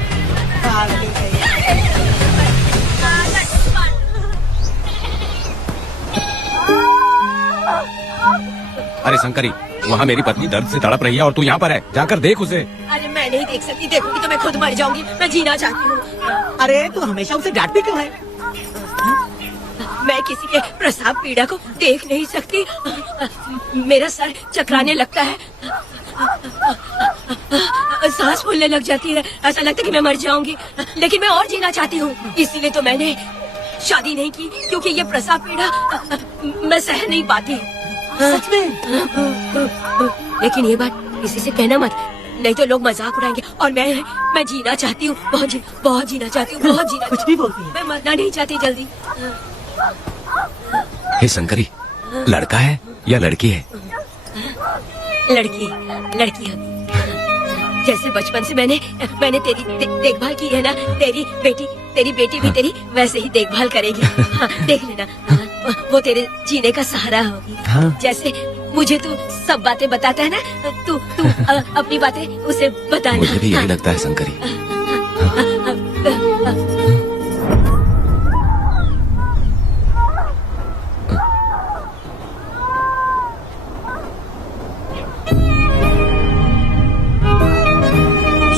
अरे शंकरी, वहाँ मेरी पत्नी दर्द से तड़प रही है और तू यहाँ पर है, जाकर देख उसे। अरे मैं नहीं देख सकती, देखूंगी तो मैं खुद मर जाऊंगी। मैं जीना चाहती हूँ। अरे तू हमेशा उसे डांटती क्यों है? मैं किसी के प्रसाव पीड़ा को देख नहीं सकती। मेरा सर चकराने लगता है, सांस फूलने लग जाती है, ऐसा लगता है कि मैं मर जाऊंगी। लेकिन मैं और जीना चाहती हूँ, इसीलिए तो मैंने शादी नहीं की, क्योंकि ये प्रसाव पीड़ा मैं सह नहीं पाती। सच में? लेकिन ये बात किसी से कहना मत, नहीं तो लोग मजाक उड़ाएंगे। और मैं जीना चाहती हूँ, बहुत जीना चाहती हूँ, बहुत जीना। कुछ भी बोलती है। मैं मरना नहीं चाहती जल्दी। हे शंकरी, लड़का है या लड़की है? लड़की है। जैसे बचपन से मैंने तेरी देखभाल की है ना, तेरी बेटी भी तेरी वैसे ही देखभाल करेगी। हाँ, देख लेना, वो तेरे जीने का सहारा होगी। हाँ। जैसे मुझे तू सब बातें बताता है ना, तू अपनी बातें उसे बताना। मुझे भी यही लगता है शंकरी।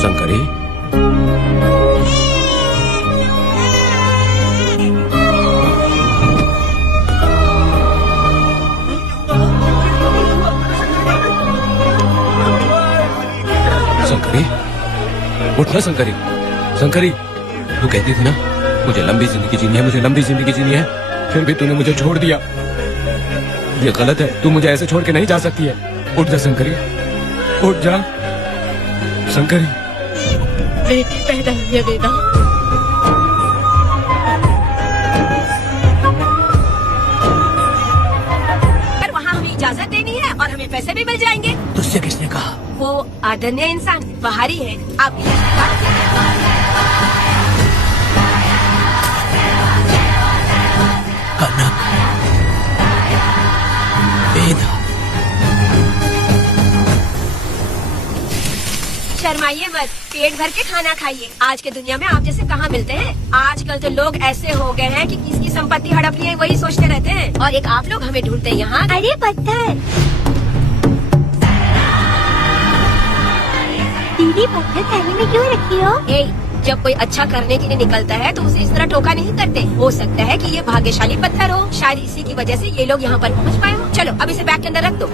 शंकरी, शंकरी, उठना शंकरी। शंकरी, तू कहती थी ना मुझे लंबी जिंदगी जीनी है, मुझे लंबी जिंदगी जीनी है, फिर भी तूने मुझे छोड़ दिया। ये गलत है, तू मुझे ऐसे छोड़ के नहीं जा सकती है। उठ जा शंकरी, उठ जा शंकरी। बेटी पैदा हुई है वेदा। इजाजत देनी है और हमें पैसे भी मिल जाएंगे। तुझसे किसने कहा? वो आदरणीय इंसान बाहरी है, आपकी कनक वेदा। शर्माइए मत, पेट भर के खाना खाइए। आज के दुनिया में आप जैसे कहाँ मिलते हैं। आजकल तो लोग ऐसे हो गए हैं कि किसकी संपत्ति हड़प ली है वही सोचते रहते हैं, और एक आप लोग हमें ढूंढते हैं यहाँ। अरे पत्थर, दीदी पत्थर थैली में क्यों रखी हो? जब कोई अच्छा करने के लिए निकलता है तो उसे इस तरह टोका नहीं करते। हो सकता है कि ये भाग्यशाली पत्थर हो, शायद इसी की वजह से ये लोग यहाँ पर पहुँच पाए हो। चलो अब इसे बैग के अंदर रख दो।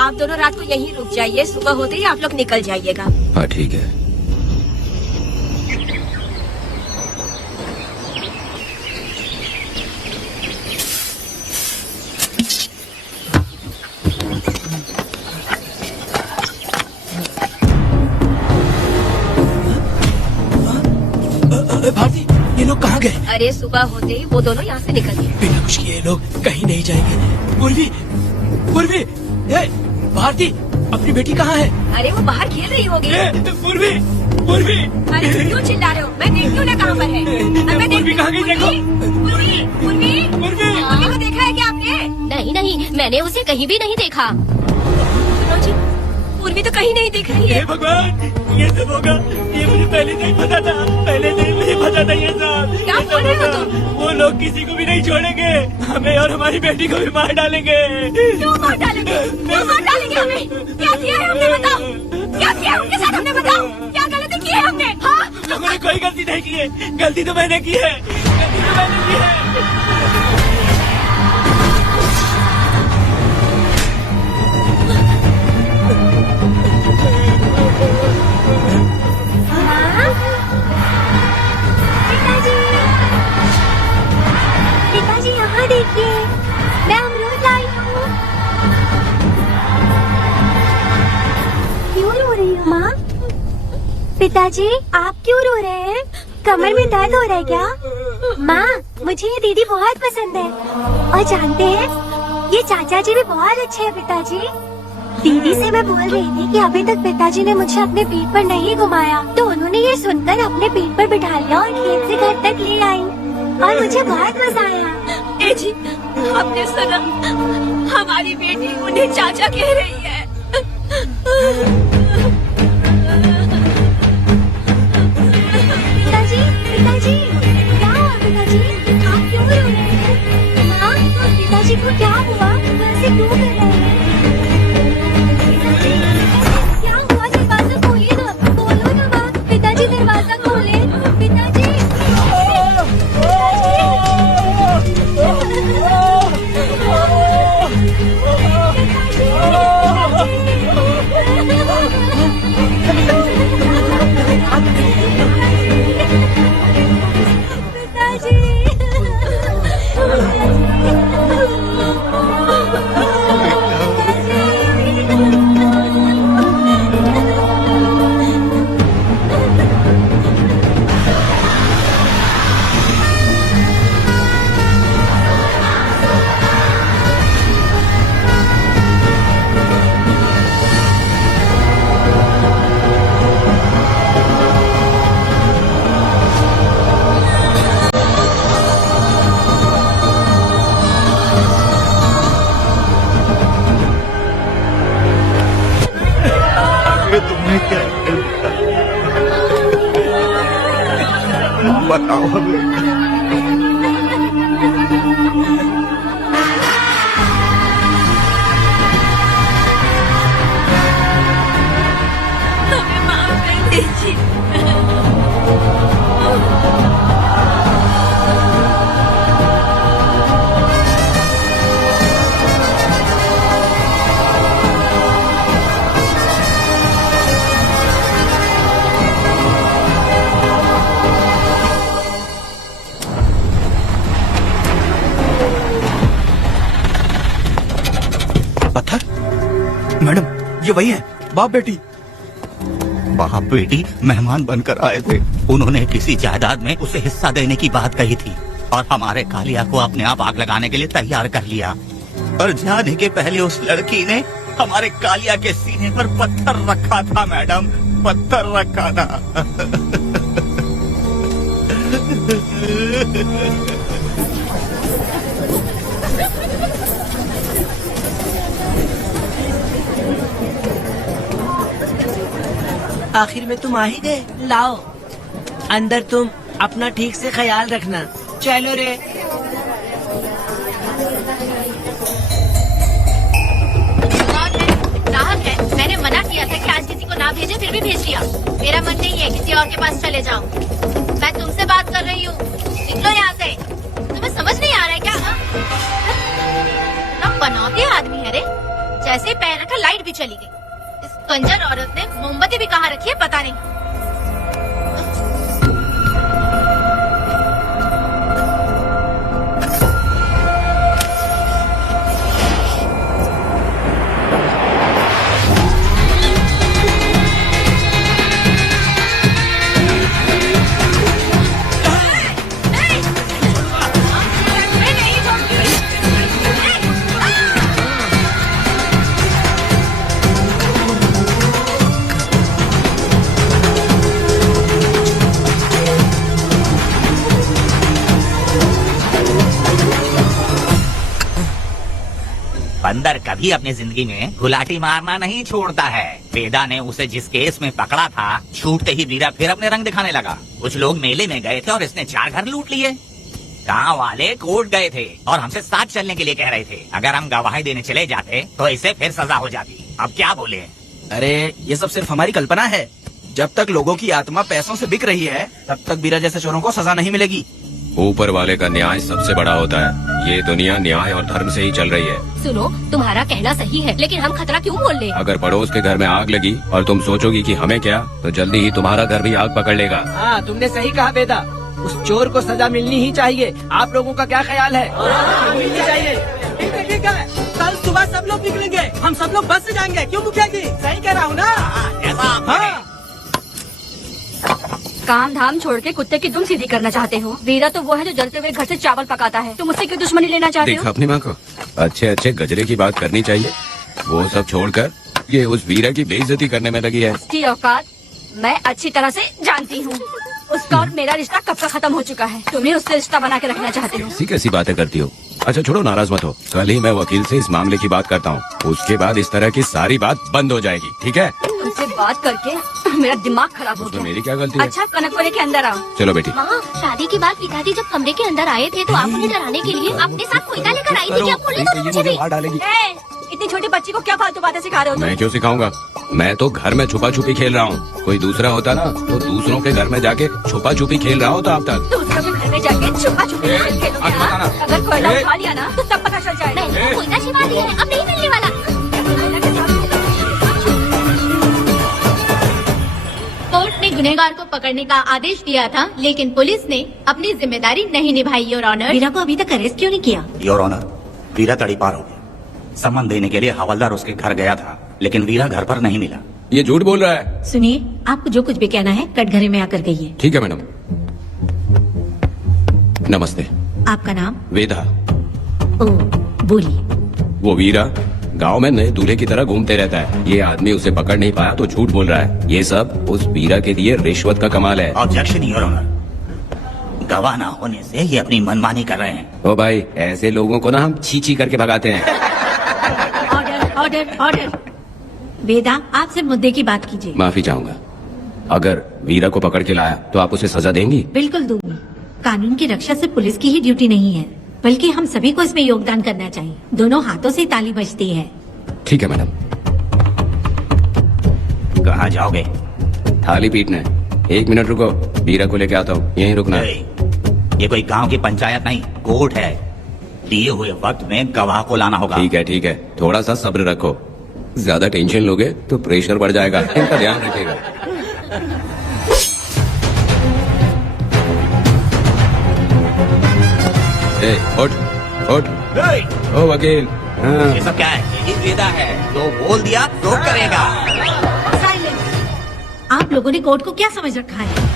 आप दोनों रात को यहीं रुक जाइए, सुबह होते ही आप लोग निकल जाइएगा। हाँ ठीक है। भारती, ये लोग कहाँ गए? अरे सुबह होते ही वो दोनों यहाँ से निकल गए। बिना कुछ किए लोग कहीं नहीं जाएंगे। पूर्वी, पूर्वी, भारती, अपनी बेटी कहाँ है? अरे वो बाहर खेल रही होगी। पूर्वी, पूर्वी, अरे क्यों चिल्ला रहे हो? मैं देखती हूँ ना कहाँ पर है। मैं पूर्वी कहाँ गई देखो? पूर्वी, पूर्वी, पूर्वी, पूर्वी को देखा है क्या आपने? नहीं नहीं, मैंने उसे कहीं भी नहीं देखा। सुनो जी, पूर्वी तो कहीं नहीं दिख रही है। हे भगवान, ये सब होगा, ये मुझे पहले से ही पता था। पहले से ही मुझे पता था ये सब। क्या बोल रहे हो तुम? वो लोग किसी को भी नहीं छोड़ेंगे, हमें और हमारी बेटी को भी मार डालेंगे। क्यों मार डालेंगे? क्यों मार डालेंगे हमें? क्या किया है हमने बताओ? क्या किया है उनके साथ हमने बताओ? क्या गलती की है हमने? हाँ? लोगों ने कोई गलती नहीं की है। गलती तो मैंने की है, गलती तो मैंने की है। पिताजी यहाँ देखिए, मैं अमरूद लाई हूँ। क्यों रो रही हो माँ? पिताजी आप क्यों रो रहे हैं? कमर में दर्द हो रहा है क्या? माँ, मुझे ये दीदी बहुत पसंद है, और जानते हैं ये चाचा जी भी बहुत अच्छे हैं पिताजी। दीदी से मैं बोल रही थी कि अभी तक पिताजी ने मुझे अपने पीठ पर नहीं घुमाया, तो उन्होंने ये सुनकर अपने पीठ पर बिठा लिया और खेत से घर तक ले आई, और मुझे बहुत मजा आया। ए जी, आपने सुना? हमारी बेटी उन्हें चाचा कह रही है। पिताजी, पिताजी, क्या हुआ पिताजी? आप क्यों रो रहे हैं? माँ, पिताजी को क्या हुआ? वैसे क्यों कर रहे हैं? पिताजी, क्या हुआ? दरवाजा खोलिए ना, बोलो ना माँ। पिताजी दरवाजा खोले, पिताजी। बताओ हमें। हमें माफ कर दीजिए। पत्थर, मैडम ये वही है, बाप बेटी। बाप बेटी मेहमान बनकर आए थे। उन्होंने किसी जायदाद में उसे हिस्सा देने की बात कही थी और हमारे कालिया को अपने आप आग लगाने के लिए तैयार कर लिया। और जाने के पहले उस लड़की ने हमारे कालिया के सीने पर पत्थर रखा था मैडम, पत्थर रखा था। आखिर में तुम आ ही गए। लाओ अंदर, तुम अपना ठीक से ख्याल रखना। चलो रे। राहत है, मैंने मना किया था कि आज किसी को ना भेजे, फिर भी भेज दिया। मेरा मन नहीं है किसी और के पास चले जाऊं। मैं तुमसे बात कर रही हूँ, निकलो यहाँ से। तुम्हें समझ नहीं आ रहा है क्या? ना बनावटी आदमी है रे, जैसे ही पैर रखा लाइट भी चली गई। इस कंजर औरत ने मोमबत्ती भी कहाँ रखी है पता नहीं। बंदर कभी अपनी जिंदगी में गुलाटी मारना नहीं छोड़ता है। वेदा ने उसे जिस केस में पकड़ा था, छूटते ही वीरा फिर अपने रंग दिखाने लगा। कुछ लोग मेले में गए थे और इसने 4 घर लूट लिए। गांव वाले कोर्ट गए थे और हमसे साथ चलने के लिए कह रहे थे। अगर हम गवाही देने चले जाते तो इसे फिर सजा हो जाती। अब क्या बोले? अरे ये सब सिर्फ हमारी कल्पना है। जब तक लोगों की आत्मा पैसों से बिक रही है, तब तक वीरा जैसे चोरों को सजा नहीं मिलेगी। ऊपर वाले का न्याय सबसे बड़ा होता है। ये दुनिया न्याय और धर्म से ही चल रही है। सुनो, तुम्हारा कहना सही है, लेकिन हम खतरा क्यों मोल ले? अगर पड़ोस के घर में आग लगी और तुम सोचोगी कि हमें क्या, तो जल्दी ही तुम्हारा घर भी आग पकड़ लेगा। हाँ, तुमने सही कहा बेटा। उस चोर को सजा मिलनी ही चाहिए। आप लोगों का क्या ख्याल है? मिलनी चाहिए। ठीक है, कल सुबह सब लोग निकलेंगे। हम सब लोग बस से जाएंगे। क्यों मुखिया जी? सही कह रहा हूँ ना? हाँ। काम धाम छोड़ के कुत्ते की दुम सीधी करना चाहते हो? वीरा तो वो है जो जलते हुए घर से चावल पकाता है। तुम उससे क्यों दुश्मनी लेना चाहते देखा हो? अपनी माँ को, अच्छे अच्छे गजरे की बात करनी चाहिए। वो सब छोड़कर ये उस वीरा की बेइज्जती करने में लगी है। उसकी औकात मैं अच्छी तरह से जानती हूँ। उसका और मेरा रिश्ता कब का खत्म हो चुका है। तुम्हें उससे रिश्ता बना के रखना चाहते हो। कैसी कैसी बातें करती हो। अच्छा छोड़ो, नाराज मत हो। कल ही मैं वकील से इस मामले की बात करता हूँ। उसके बाद इस तरह की सारी बात बंद हो जाएगी। ठीक है? तुमसे बात करके मेरा दिमाग खराब हो तो गया। मेरी क्या गलती है? अच्छा, कनक को लेके अंदर आओ। चलो बेटी। माँ, शादी के बाद पिताजी जब कमरे के अंदर आए थे तो आप उन्हें डराने के लिए अपने साथ कोयता लेकर आई थी। क्या बोले तो मुझे भी? डालेगी। इतनी छोटी बच्ची को क्या फालतू बातें सिखा रहे हो तुम? मैं क्यों सिखाऊंगा? मैं तो घर में छुपा छुपी खेल रहा हूँ। कोई दूसरा होता ना तो दूसरों के घर में जाके छुपा छुपी खेल रहा होता अब तक। दूसरों के घर में जाके छुपा छुपी खेलोगे ना? अगर कोयला उठा लिया ना तो तब पता चल जाएगा। मैंने कोयला छिपा लिया है, अब नहीं मिलने वाला। कोर्ट ने गुनहगार को पकड़ने का आदेश दिया था, लेकिन पुलिस ने अपनी जिम्मेदारी नहीं निभाई। योर ऑनर, वीरा को अभी तक अरेस्ट क्यों नहीं किया? योर ऑनर, वीरा तड़ीपार हो गया। सम्मान देने के लिए हवलदार उसके घर गया था, लेकिन वीरा घर पर नहीं मिला। ये झूठ बोल रहा है। सुनिए, आपको जो कुछ भी कहना है कटघरे में आकर कहिए। ठीक है मैडम। नमस्ते। आपका नाम? वेदा। ओ, बोलिए। वो वीरा गांव में नए दूल्हे की तरह घूमते रहता है। ये आदमी उसे पकड़ नहीं पाया तो झूठ बोल रहा है। ये सब उस वीरा के लिए रिश्वत का कमाल है। ऑब्जेक्शन योर ऑनर, गवाह ना होने से ये अपनी मनमानी कर रहे हैं। ओ भाई, ऐसे लोगों को ना हम छी करके भगाते हैं। Order, order, order. वेदा, आपसे मुद्दे की बात कीजिए। माफी चाहूंगा। अगर वीरा को पकड़ के लाया तो आप उसे सजा देंगी? बिल्कुल दूंगी। कानून की रक्षा सिर्फ पुलिस की ही ड्यूटी नहीं है, बल्कि हम सभी को इसमें योगदान करना चाहिए। दोनों हाथों से ताली बजती है। ठीक है मैडम। कहाँ जाओगे? थाली पीटना है। 1 मिनट रुको, वीरा को लेके आता हूँ। यहीं रुकना है। ये कोई गांव की पंचायत नहीं, कोर्ट है। दिए हुए वक्त में गवाह को लाना होगा। ठीक है ठीक है, थोड़ा सा सब्र रखो। ज्यादा टेंशन लोगे तो प्रेशर बढ़ जाएगा। इनका ध्यान रखिएगा। उठ उठ। ओ वकील। हाँ। ये सब क्या है? यही वेदा है, जो बोल दिया तो करेगा। आप लोगों ने कोर्ट को क्या समझ रखा है?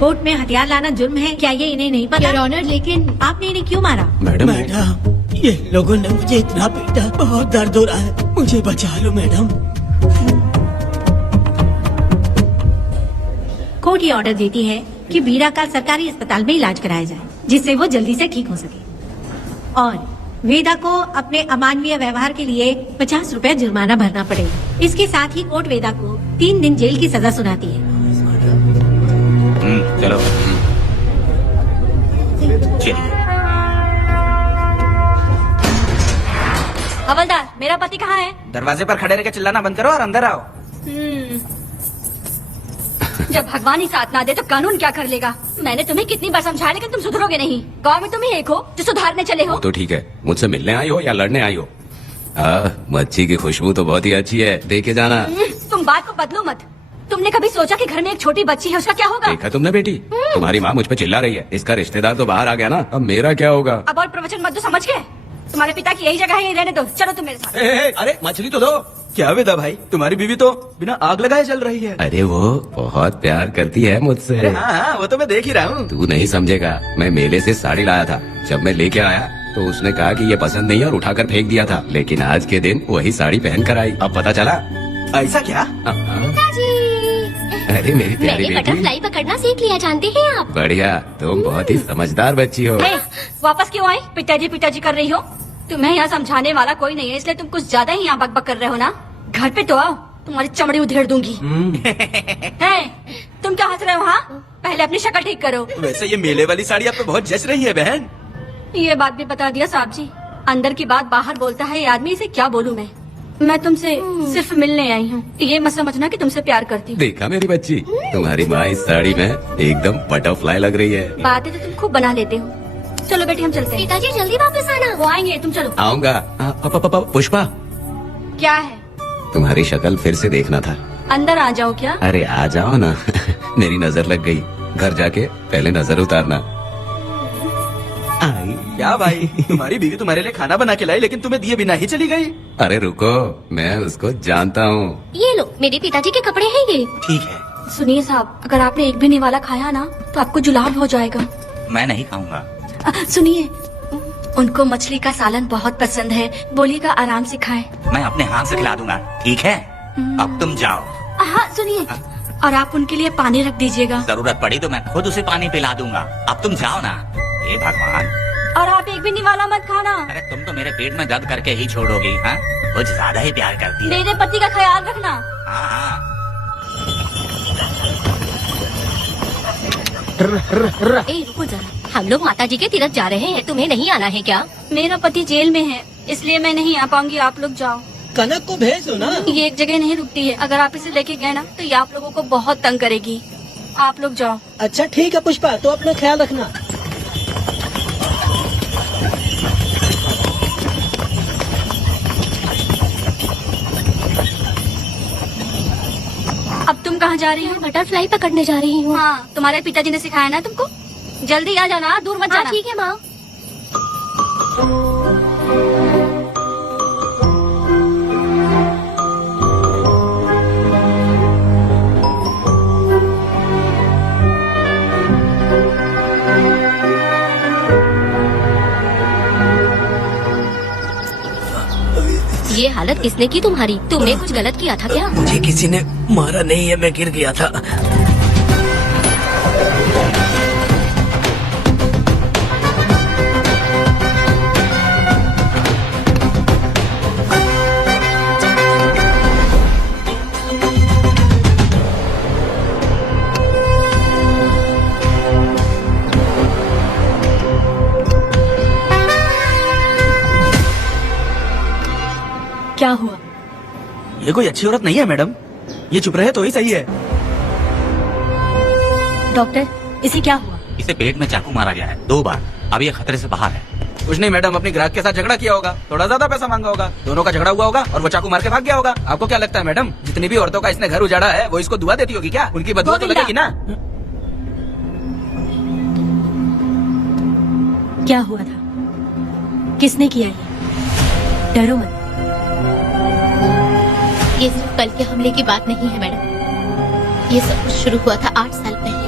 कोर्ट में हथियार लाना जुर्म है क्या? ये इन्हें नहीं पता? योर ऑनर, लेकिन आपने इन्हें क्यों मारा? मैडम, ये लोगों ने मुझे इतना पीटा, बहुत दर्द हो रहा है, मुझे बचा लो मैडम। कोर्ट ये ऑर्डर देती है कि वीरा का सरकारी अस्पताल में इलाज कराया जाए, जिससे वो जल्दी से ठीक हो सके, और वेदा को अपने अमानवीय व्यवहार के लिए 50 रुपए जुर्माना भरना पड़ेगा। इसके साथ ही कोर्ट वेदा को 3 दिन जेल की सजा सुनाती है। चलो चलिए। हवलदार, मेरा पति कहाँ है? दरवाजे पर खड़े रह के चिल्लाना बंद करो और अंदर आओ। जब भगवान ही साथ ना दे तो कानून क्या कर लेगा? मैंने तुम्हें कितनी बार समझाया लेकिन तुम सुधरोगे नहीं। गांव में तुम ही एक हो जो सुधारने चले हो। वो तो ठीक है, मुझसे मिलने आई हो या लड़ने आई हो? मच्छी की खुशबू तो बहुत ही अच्छी है, देखे जाना। तुम बात को बदलो मत। तुमने कभी सोचा कि घर में एक छोटी बच्ची है, उसका क्या होगा? देखा तुमने बेटी, तुम्हारी माँ मुझ पे चिल्ला रही है, इसका रिश्तेदार तो बाहर आ गया ना, अब मेरा क्या होगा? अब और प्रवचन मत दो, समझ गए? तुम्हारे पिता की यही जगह है, यही रहने दो। चलो तुम मेरे साथ। अरे मछली तो दो। क्या वेदा भाई, तुम्हारी बीवी तो बिना आग लगाए जल रही है। अरे वो बहुत प्यार करती है मुझसे। हाँ, वो तो मैं देख ही रहा हूँ। तू नहीं समझेगा, मैं मेले से साड़ी लाया था, जब मैं लेके आया तो उसने कहा कि ये पसंद नहीं है और उठाकर फेंक दिया था, लेकिन आज के दिन वही साड़ी पहन कर आई। अब पता चला। ऐसा क्या? अरे मेरी प्यारी मैंने बेटी, बटरफ्लाई पकड़ना सीख लिया, जानते हैं आप? बढ़िया, तुम बहुत ही समझदार बच्ची हो। वापस क्यों आई? पिताजी पिताजी कर रही हो? तुम्हें यहाँ समझाने वाला कोई नहीं है, इसलिए तुम कुछ ज्यादा ही यहाँ बकबक कर रहे हो ना। घर पे तो आओ, तुम्हारी चमड़ी उधेड़ दूंगी। है, तुम क्या हंस रहे हो? हाँ, पहले अपनी शक्ल ठीक करो। वैसे ये मेले वाली साड़ी आप पे बहुत जच रही है बहन। ये बात भी बता दिया साहब जी, अंदर की बात बाहर बोलता है ये आदमी, इसे क्या बोलूं मैं तुमसे सिर्फ मिलने आई हूँ, ये मत समझना कि तुमसे प्यार करती हूँ। देखा मेरी बच्ची, तुम्हारी माँ इस साड़ी में एकदम बटरफ्लाई लग रही है। बातें तो तुम खूब बना लेते हो। चलो बेटी हम चलते हैं। पिताजी जल्दी वापस आना। वो आएंगे, तुम चलो। आऊंगा। पुष्पा, क्या है? तुम्हारी शक्ल फिर से देखना था। अंदर आ जाओ। क्या? अरे आ जाओ ना। मेरी नजर लग गई, घर जाके पहले नजर उतारना। आई। क्या भाई, तुम्हारी बीवी तुम्हारे लिए खाना बना के लाई लेकिन तुम्हें दिए बिना ही चली गई। अरे रुको, मैं उसको जानता हूँ। ये लो, मेरे पिताजी के कपड़े हैं ये। ठीक है। सुनिए साहब, अगर आपने एक भी निवाला खाया ना तो आपको जुलाब हो जाएगा। मैं नहीं खाऊंगा। सुनिए, उनको मछली का सालन बहुत पसंद है, बोलिएगा आराम से खाएं। मैं अपने हाथ से खिला दूंगा, ठीक है? अब तुम जाओ। हाँ सुनिए, और आप उनके लिए पानी रख दीजिएगा। जरूरत पड़ी तो मैं खुद उसे पानी पिला दूंगा। अब तुम जाओ ना। हे भगवान। और आप एक भी निवाला मत खाना। अरे तुम तो मेरे पेट में दर्द करके ही छोड़ोगी। हाँ, कुछ ज्यादा ही प्यार करती है। मेरे पति का ख्याल रखना। हाँ हाँ। ए रुको जरा, हम लोग माताजी के तीरथ जा रहे हैं, तुम्हें नहीं आना है क्या? मेरा पति जेल में है, इसलिए मैं नहीं आ पाऊंगी। आप लोग जाओ। कनक को भेज दो ना। ये एक जगह नहीं रुकती है, अगर आप इसे लेके गए ना तो ये आप लोगों को बहुत तंग करेगी। आप लोग जाओ। अच्छा ठीक है पुष्पा, तो अपना ख्याल रखना। अब तुम कहाँ जा रही हो? बटरफ्लाई पकड़ने जा रही हूँ। हाँ, तुम्हारे पिताजी ने सिखाया ना तुमको। जल्दी आ जाना, दूर मत हाँ जाना। ठीक है माँ। ये हालत किसने की तुम्हारी? तुमने कुछ गलत किया था क्या? मुझे किसी ने मारा नहीं है, मैं गिर गया था। क्या हुआ? ये कोई अच्छी औरत नहीं है मैडम, ये चुप रहे तो ही सही है। डॉक्टर, इसे क्या हुआ? इसे पेट में चाकू मारा गया है 2 बार। अब ये खतरे से बाहर है। कुछ नहीं मैडम, अपनी ग्राहक के साथ झगड़ा किया होगा, थोड़ा ज्यादा पैसा मांगा होगा, दोनों का झगड़ा हुआ होगा और वो चाकू मार के भाग गया होगा। आपको क्या लगता है मैडम, जितनी भी औरतों का इसने घर उजाड़ा है वो इसको दुआ देती होगी क्या? उनकी बदुआ तो लगेगी ना। क्या हुआ था? किसने किया ये? डरो मत। ये सिर्फ कल के हमले की बात नहीं है मैडम, ये सब कुछ शुरू हुआ था 8 साल पहले।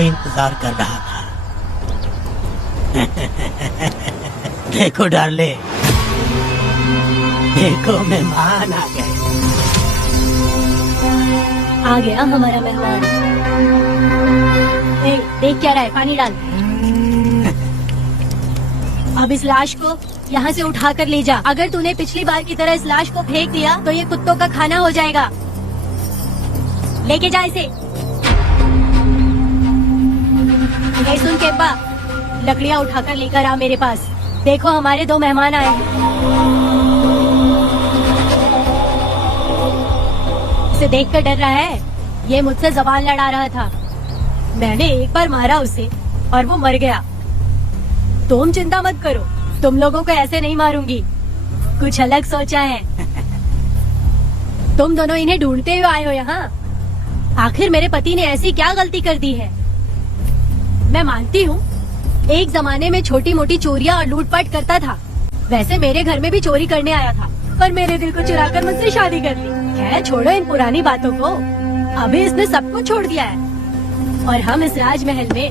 इंतजार कर रहा था। देखो डार्ले, देखो मेहमान आ गए। आ गया हमारा मेहमान। देख क्या रहा है, पानी डाल। अब इस लाश को यहाँ से उठा कर ले जा। अगर तूने पिछली बार की तरह इस लाश को फेंक दिया तो ये कुत्तों का खाना हो जाएगा। लेके जा इसे। ये सुन केम्बा, लकड़ियाँ उठाकर लेकर आ मेरे पास। देखो हमारे 2 मेहमान आए हैं। इसे देखकर डर रहा है? ये मुझसे जबान लड़ा रहा था। मैंने एक बार मारा उसे और वो मर गया। तुम चिंता मत करो, तुम लोगों को ऐसे नहीं मारूंगी। कुछ अलग सोचा है। तुम दोनों इन्हें ढूंढते हुए आए हो यहाँ। आखिर मेरे पति ने ऐसी क्या गलती कर दी है? मैं मानती हूँ एक जमाने में छोटी मोटी चोरियाँ और लूटपाट करता था। वैसे मेरे घर में भी चोरी करने आया था, पर मेरे दिल को चुराकर मुझसे शादी कर ली। खैर छोड़ो इन पुरानी बातों को। अभी इसने सब कुछ छोड़ दिया है और हम इस राजमहल में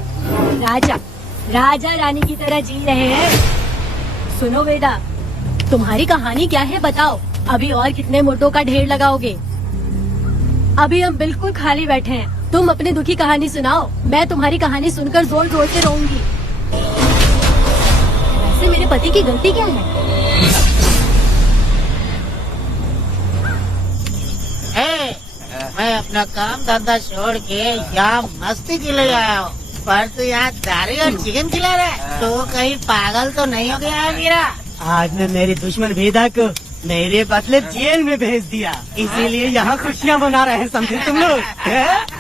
राजा रानी की तरह जी रहे हैं। सुनो वेदा, तुम्हारी कहानी क्या है बताओ। अभी और कितने मुर्दों का ढेर लगाओगे? अभी हम बिल्कुल खाली बैठे हैं। तुम अपनी दुखी कहानी सुनाओ, मैं तुम्हारी कहानी सुनकर जोर जोर से रोऊंगी। वैसे मेरे पति की गलती क्या है? मैं अपना काम धंधा छोड़ के यहाँ मस्ती के लिए आया हूँ, पर तू यहाँ दारू और चिकन खिला रहा है। तो कहीं पागल तो नहीं हो गया है मेरा? आज मैं मेरे दुश्मन वेदा को मेरे बदले जेल में भेज दिया, इसीलिए यहाँ खुशियाँ मना रहे हैं, समझे तुम लोग?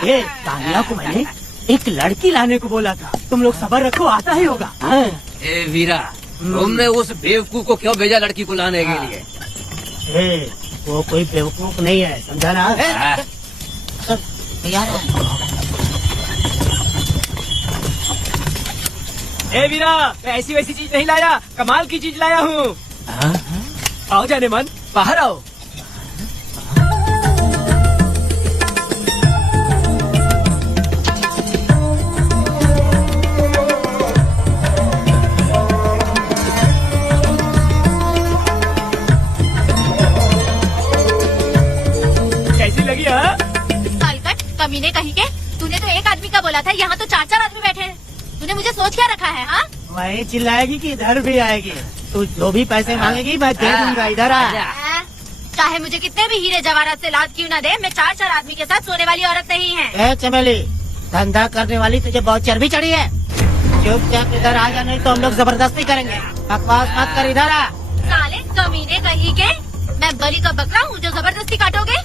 ये तानिया को मैंने एक लड़की लाने को बोला था, तुम लोग सब्र रखो, आता ही होगा। हाँ। ए वीरा, तुमने उस बेवकूफ को क्यों भेजा लड़की को लाने के लिए? वो कोई बेवकूफ नहीं है, समझा ना? यार ए वीरा, मैं ऐसी वैसी चीज नहीं लाया, कमाल की चीज लाया हूँ। आओ जाने मन, बाहर आओ। कैसी लगी? हाँ सालकट कमीने कहीं के, तूने तो एक आदमी का बोला था, यहाँ तो 4-4 आदमी बैठे हैं। तूने मुझे सोच क्या रखा है? हाँ, वही चिल्लाएगी कि इधर भी आएगी। तू जो भी पैसे मांगेगी मैं दे दूंगा, इधर आ। चाहे मुझे कितने भी हीरे जवाहरात से लाद क्यों न दे, मैं 4-4 आदमी के साथ सोने वाली औरत नहीं है। ए चमेली, धंधा करने वाली तुझे बहुत चर्बी चढ़ी है। चुपचाप इधर आ जा, नहीं तो हम लोग जबरदस्ती करेंगे। बकवास मत कर, इधर आ। साले कमीने कहीं के, मैं बलि का बकरा हूँ जो जबरदस्ती काटोगे?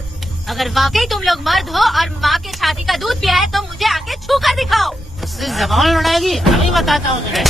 अगर वाकई तुम लोग मर्द हो और माँ के छाती का दूध पिया है तो मुझे आके छू कर दिखाओ। उससे जबान लड़ाएगी, अभी बताता हूँ तुझे।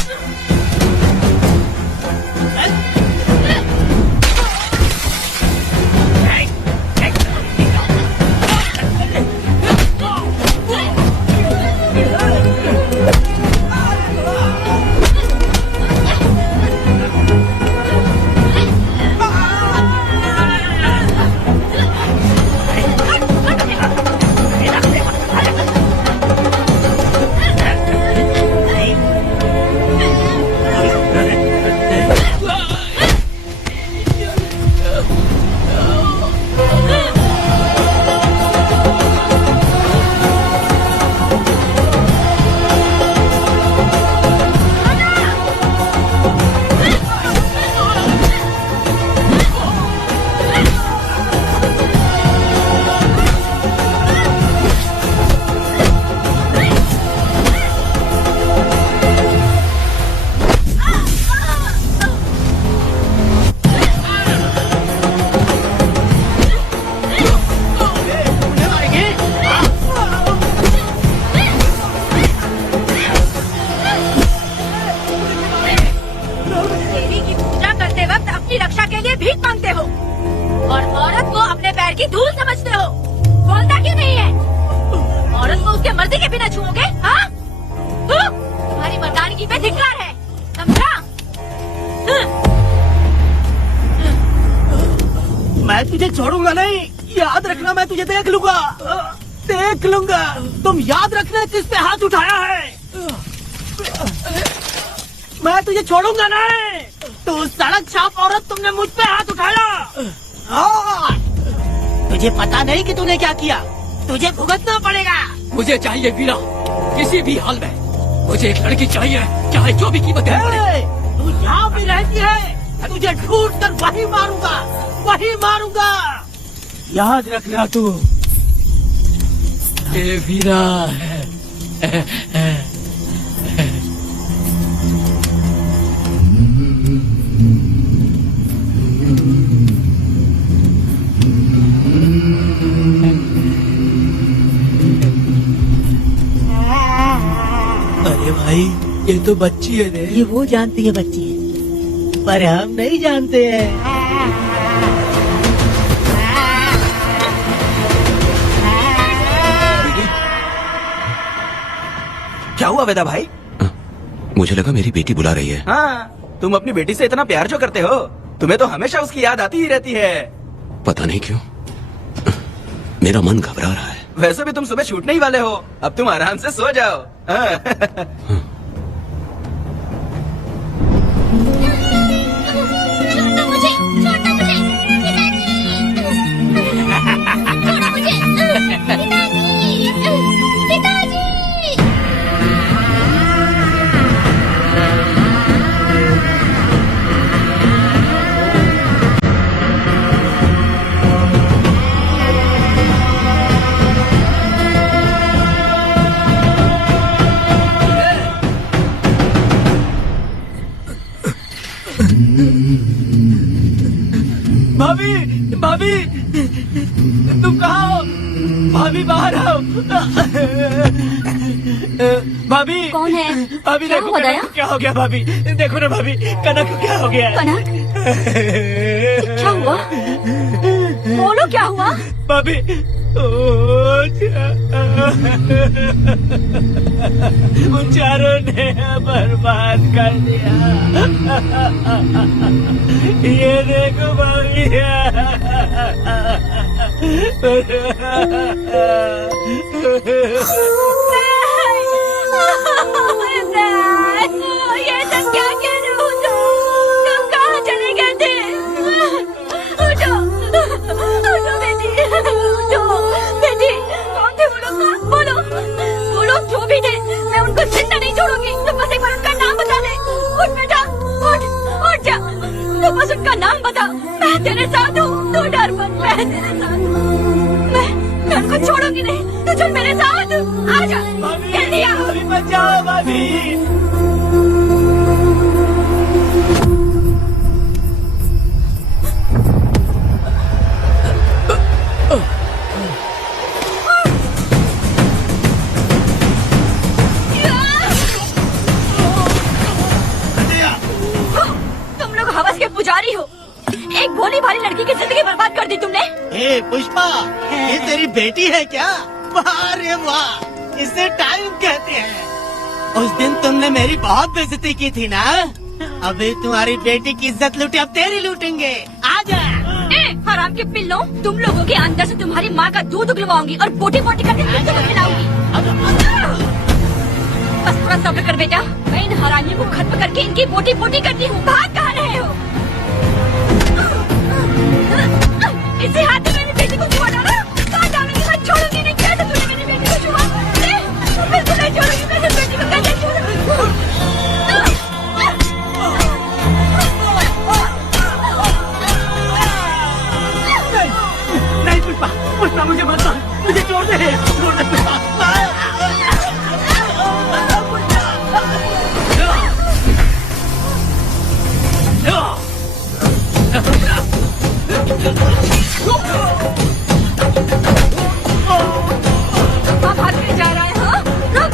की धूल समझते हो? बोलता क्यों नहीं है? औरत को उसके मर्जी के बिना छूओगे? हाँ? तुम्हारी मर्दानगी पे धिक्कार है, समझा? मैं तुझे छोड़ूंगा नहीं, याद रखना, मैं तुझे देख लूंगा। देख लूंगा। तुम याद रखना किस पे हाथ उठाया है। मैं तुझे छोड़ूंगा नहीं। तू सड़क छाप औरत, तुमने मुझ पे हाथ उठाया। तुझे पता नहीं कि तूने क्या किया। तुझे भुगतना पड़ेगा। मुझे चाहिए वीरा, किसी भी हाल में मुझे एक लड़की चाहिए, चाहे जो भी कीमत देनी पड़े। तू यहाँ भी रहती है, तुझे ढूंढ कर वही मारूंगा, वही मारूंगा। याद रखना तू। ये वीरा है। अरे भाई, ये तो बच्ची है रे। ये वो जानती है बच्ची है, पर हम नहीं जानते हैं। क्या हुआ वेदा भाई? मुझे लगा मेरी बेटी बुला रही है। हाँ, तुम अपनी बेटी से इतना प्यार जो करते हो, तुम्हें तो हमेशा उसकी याद आती ही रहती है। पता नहीं क्यों मेरा मन घबरा रहा है। वैसे भी तुम सुबह छूटने ही वाले हो, अब तुम आराम से सो जाओ। हाँ। भाभी, भाभी, तुम कहाँ हो? भाभी बाहर आओ। भाभी। कौन है? भाभी क्या देखो हुआ कनक दया? को क्या हो गया। भाभी देखो ना भाभी, कनक को क्या हो गया। कनक, क्या हुआ? बोलो क्या हुआ? भाभी, उन चारों ने बर्बाद कर दिया। ये देखो भाभी। ये सब क्या कह रहे हो तुम कहाँ चले गए थे? उठो, उठो बेटी, उठो बेटी। कौन थे वो लोग? बोलो, बोलो जो भी थे, मैं उनको जिंदा नहीं छोड़ूंगी। तुम बस एक बार उनका नाम बता दे। उठ बेटा, उठ, उठ जा। तुम बस उनका नाम बता, मैं तेरे साथ हूँ। तू डर मत, मैं तेरे साथ हूँ। मैं उनको छोड़ूंगी नहीं। तू चल मेरे साथ, आ जा जल्दी आ। भाभी बचाओ भाभी। तुम लोग हवस के पुजारी हो। एक भोली भाली लड़की की जिंदगी बर्बाद कर दी तुमने। ए पुष्पा, ये तेरी बेटी है क्या? वाह रे वाह, इसे टाइम कहते हैं। उस दिन तुमने मेरी बहुत बेइज्जती की थी ना। अभी तुम्हारी बेटी की इज्जत लूटी, अब तेरी लूटेंगे। आजा। हराम के पिल्लों, तुम लोगों के अंदर से तुम्हारी माँ का दूध उगलवाऊंगी और बोटी बोटी करके तुमको खिलाऊंगी। बस थोड़ा सब्र कर बेटा, मैं इन हरामियों को खत्म करके इनकी बोटी बोटी करती हूँ। भाग कहाँ रहे हो? इसी हाथ में मेरी बेटी को छुआ डाला। कहाँ डालूंगी? मैं छोड़ूंगी नहीं। कैसे तूने मेरी बेटी को छुआ? बिल्कुल नहीं छोड़ूंगी मेरी बेटी को। कैसे छोड़ूंगी? नहीं पुष्पा, पुष्पा मुझे मत मार, मुझे छोड़ दे, छोड़ दे पुष्पा। आप भाग के जा रहे हो? रुक।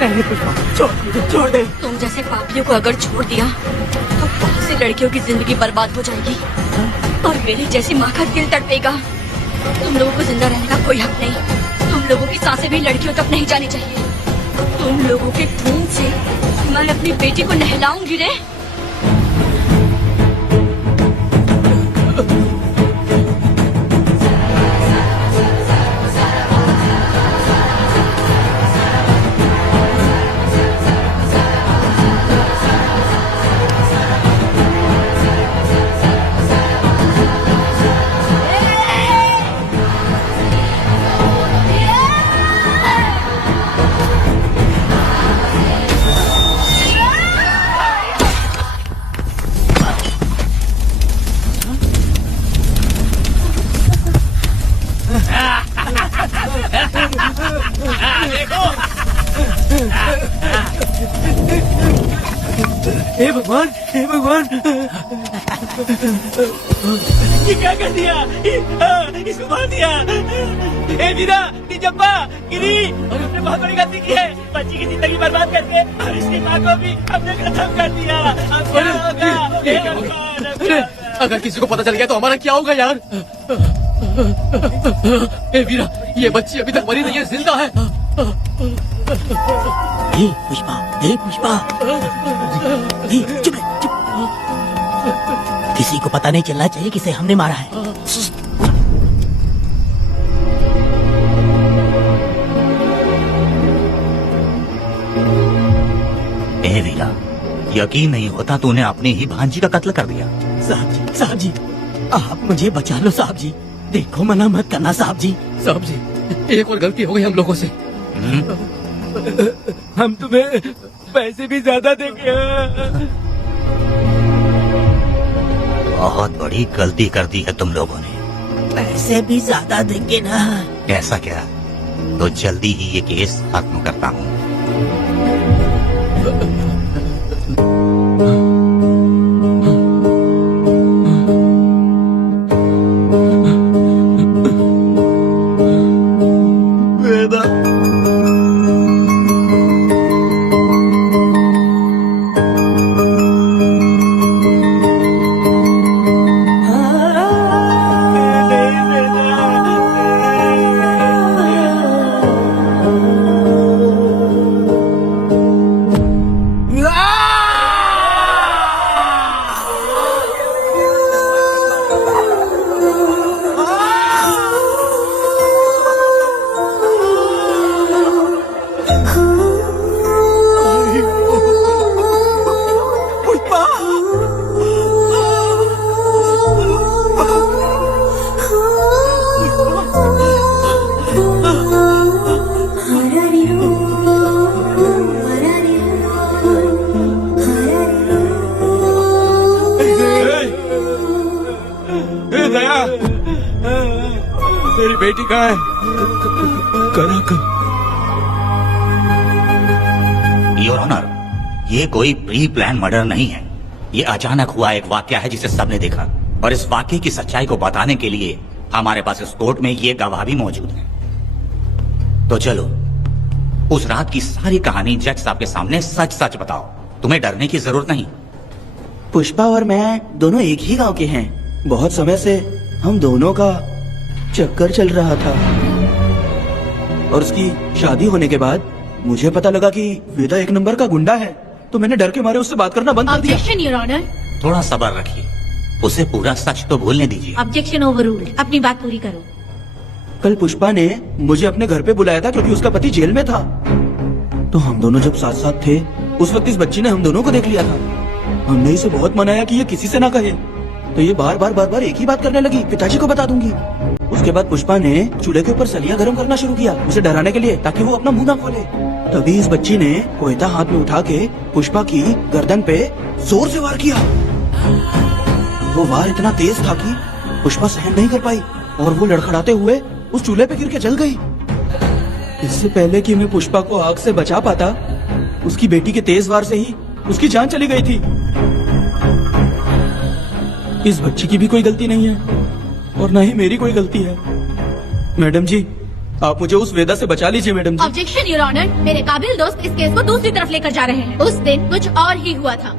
नहीं पुष्पा, छोड़ दे। तुम जैसे पापियों को अगर छोड़ दिया तो बहुत सी लड़कियों की जिंदगी बर्बाद हो जाएगी और मेरी जैसी माँ का दिल तड़पेगा। तुम लोगों को जिंदा रहने का कोई हक नहीं। तुम लोगों की सांसें भी लड़कियों तक नहीं जानी चाहिए। तुम लोगों के खून से मैं अपनी बेटी को नहलाऊंगी रे। हे भगवान, हे भगवान, ये क्या कर दिया? इसको मार दिया। ए वीरा, निजप्पा, गिरी, हमने बहुत बड़ी गलती की है। बच्ची की जिंदगी बर्बाद करके और इसकी माँ को भी हमने खत्म कर दिया। अब क्या होगा? हे भगवान, अब क्या होगा? अगर किसी को पता चल गया तो हमारा क्या होगा यार? ए वीरा, ये बच्ची अभी तक मरी नहीं है, जिंदा है। हे पुष्पा, हे पुष्पा, हे चुप रह, चुप। किसी को पता नहीं चलना चाहिए किसे हमने मारा है। ए वीरा, यकीन नहीं होता तूने अपनी ही भांजी का कत्ल कर दिया। साहब जी, आप मुझे बचा लो साहब जी। देखो मना मत करना साहब जी। साहब जी, एक और गलती हो गई हम लोगों से। हम तुम्हें पैसे भी ज्यादा देंगे। बहुत बड़ी गलती कर दी है तुम लोगों ने। पैसे भी ज्यादा देंगे ना? ऐसा क्या? तो जल्दी ही ये केस खत्म करता हूँ। मेरी बेटी कहाँ है? योर ऑनर, ये कोई प्री प्लान मर्डर नहीं है। ये अचानक हुआ एक वाकया है जिसे सबने देखा, और इस वाकये की सच्चाई को बताने के लिए हमारे पास इस कोर्ट में ये गवाह भी मौजूद है। तो चलो उस रात की सारी कहानी जज साहब के सामने सच सच बताओ। तुम्हें डरने की जरूरत नहीं। पुष्पा और मैं दोनों एक ही गांव के हैं। बहुत समय से हम दोनों का चक्कर चल रहा था, और उसकी शादी होने के बाद मुझे पता लगा कि वेदा एक नंबर का गुंडा है, तो मैंने डर के मारे उससे बात करना बंद कर दिया। Objection your honour. थोड़ा सब्र रखिए, उसे पूरा सच तो बोलने दीजिए। Objection overruled. अपनी बात पूरी करो। कल पुष्पा ने मुझे अपने घर पे बुलाया था क्योंकि उसका पति जेल में था। तो हम दोनों जब साथ साथ थे उस वक्त इस बच्ची ने हम दोनों को देख लिया था। हमने इसे बहुत मनाया कि ये किसी से ना कहे, तो ये बार बार एक ही बात करने लगी, पिताजी को बता दूंगी। उसके बाद पुष्पा ने चूल्हे के ऊपर सलियां गर्म करना शुरू किया उसे डराने के लिए, ताकि वो अपना मुंह ना खोले। तभी इस बच्ची ने कोयता हाथ में उठा के पुष्पा की गर्दन पे जोर से वार किया। वो वार इतना तेज था कि पुष्पा सहन नहीं कर पाई और वो लड़खड़ाते हुए उस चूल्हे पे गिर के जल गई। इससे पहले कि मैं पुष्पा को आग से बचा पाता, उसकी बेटी के तेज वार से ही उसकी जान चली गई थी। इस बच्ची की भी कोई गलती नहीं है और न ही मेरी कोई गलती है। मैडम जी, आप मुझे उस वेदा से बचा लीजिए। Madam ji. Objection your honour. मेरे काबिल दोस्त इस केस को दूसरी तरफ लेकर जा रहे हैं। उस दिन कुछ और ही हुआ था।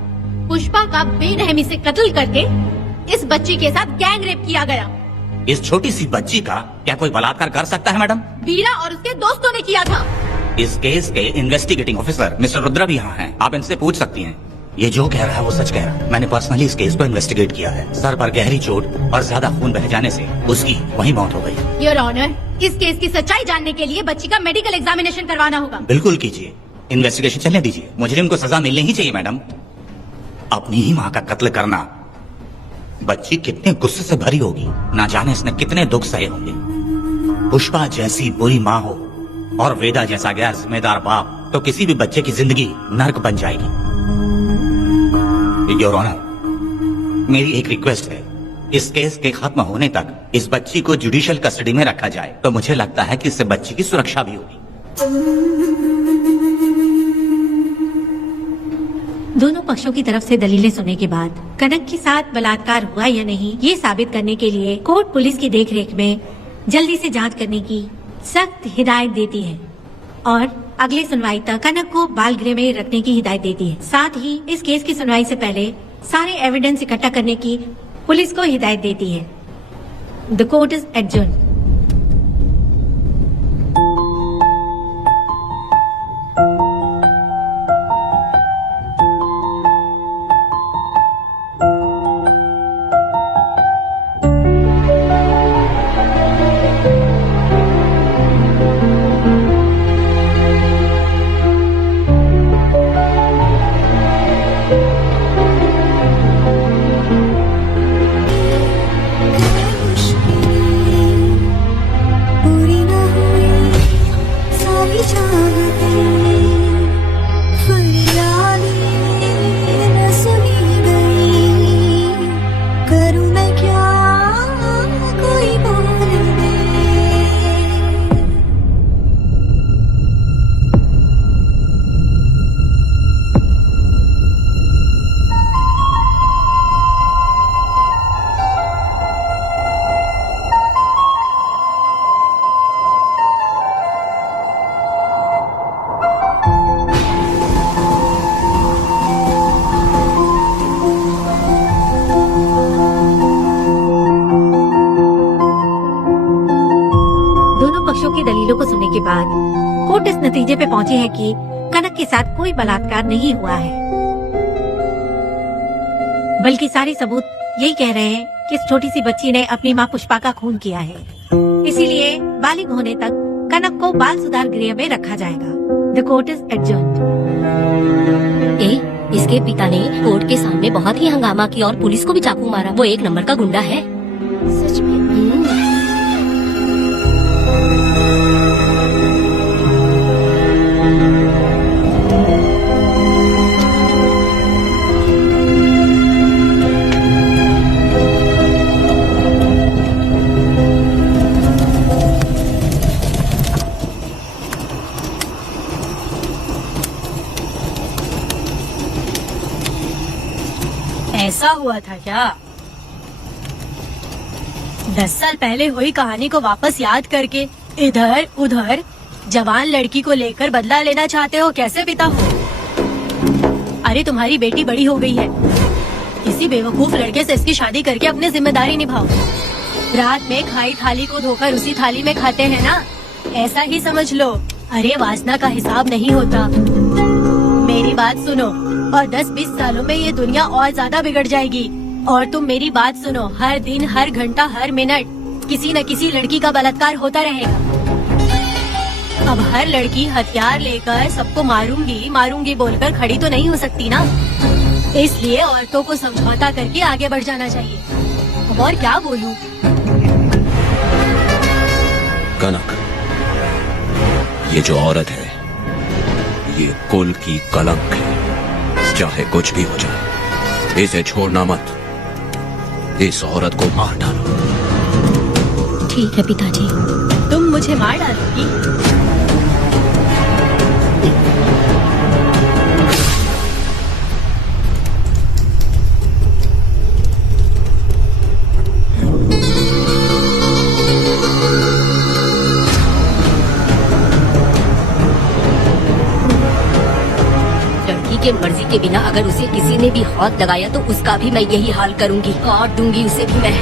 पुष्पा का बेरहमी से कत्ल करके इस बच्ची के साथ गैंग रेप किया गया। इस छोटी सी बच्ची का क्या कोई बलात्कार कर सकता है मैडम? वीरा और उसके दोस्तों ने किया था। इस केस के इन्वेस्टिगेटिंग ऑफिसर मिस्टर रुद्रा भी यहाँ हैं। आप इनसे पूछ सकती हैं। ये जो कह रहा है वो सच कह रहा है। मैंने पर्सनली इस केस को इन्वेस्टिगेट किया है। सर पर गहरी चोट और ज्यादा खून बह जाने से उसकी वहीं मौत हो गई। योर ऑनर, इस केस की सच्चाई जानने के लिए बच्ची का मेडिकल एग्जामिनेशन करवाना होगा। बिल्कुल कीजिए, इन्वेस्टिगेशन चलने दीजिए। मुजरिम को सजा मिलनी ही चाहिए मैडम। अपनी ही माँ का कत्ल करना, बच्ची कितने गुस्से से भरी होगी, ना जाने इसने कितने दुख सहे होंगे। पुष्पा जैसी बुरी माँ हो और वेदा जैसा गैर जिम्मेदार बाप, तो किसी भी बच्चे की जिंदगी नर्क बन जाएगी। योर ऑनर, मेरी एक रिक्वेस्ट है, इस केस के खत्म होने तक इस बच्ची को जुडिशियल कस्टडी में रखा जाए, तो मुझे लगता है कि इससे बच्ची की सुरक्षा भी होगी। दोनों पक्षों की तरफ से दलीलें सुनने के बाद कनक के साथ बलात्कार हुआ या नहीं, ये साबित करने के लिए कोर्ट पुलिस की देखरेख में जल्दी से जांच करने की सख्त हिदायत देती है और अगले सुनवाई तक कनक को बाल गृह में रखने की हिदायत देती है। साथ ही इस केस की सुनवाई से पहले सारे एविडेंस इकट्ठा करने की पुलिस को हिदायत देती है। The court is adjourned. के बाद कोर्ट इस नतीजे पे पहुंची है कि कनक के साथ कोई बलात्कार नहीं हुआ है, बल्कि सारे सबूत यही कह रहे हैं कि इस छोटी सी बच्ची ने अपनी मां पुष्पा का खून किया है। इसीलिए बालिग होने तक कनक को बाल सुधार गृह में रखा जाएगा। The court is adjourned. इसके पिता ने कोर्ट के सामने बहुत ही हंगामा किया और पुलिस को भी चाकू मारा। वो एक नंबर का गुंडा है। सच में? ऐसा हुआ था क्या? 10 साल पहले हुई कहानी को वापस याद करके इधर उधर जवान लड़की को लेकर बदला लेना चाहते हो? कैसे पिता हो? अरे तुम्हारी बेटी बड़ी हो गई है, किसी बेवकूफ लड़के से इसकी शादी करके अपनी जिम्मेदारी निभाओ। रात में खाई थाली को धोकर उसी थाली में खाते हैं ना, ऐसा ही समझ लो। अरे वासना का हिसाब नहीं होता। मेरी बात सुनो, और 10-20 सालों में ये दुनिया और ज्यादा बिगड़ जाएगी। और तुम मेरी बात सुनो, हर दिन, हर घंटा, हर मिनट किसी न किसी लड़की का बलात्कार होता रहेगा। अब हर लड़की हथियार लेकर सबको मारूंगी मारूंगी बोलकर खड़ी तो नहीं हो सकती ना। इसलिए औरतों को समझौता करके आगे बढ़ जाना चाहिए। अब और क्या बोलूं? कनक, ये जो औरत है ये कुल की कलंक है। चाहे कुछ भी हो जाए, इसे छोड़ना मत। इस औरत को मार डालो। ठीक है पिताजी। तुम मुझे मार डालोगी? के मर्जी के बिना अगर उसे किसी ने भी हाथ लगाया तो उसका भी मैं यही हाल करूंगी। काट दूंगी उसे भी मैं।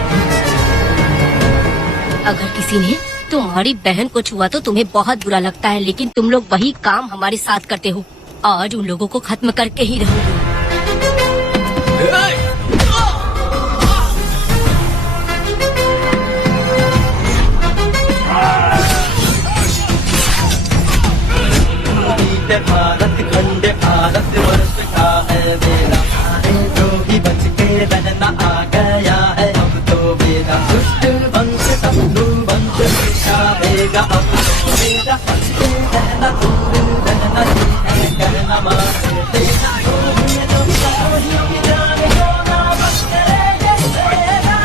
अगर किसी ने तुम्हारी बहन को छुआ तो तुम्हें बहुत बुरा लगता है, लेकिन तुम लोग वही काम हमारे साथ करते हो। आज उन लोगों को खत्म करके ही रहोगे। भारत खंड भारत वर्ष का है मेरा, जो भी बच के रहना आ गया है अब तो मेरा। दुष्ट वंश शत्रु वंश मिटाएगा अब तो मेरा। बच के रहना दूर रहना ही है कहना मारे तेरा। जो जाने को ना बच करेंगे तेरा।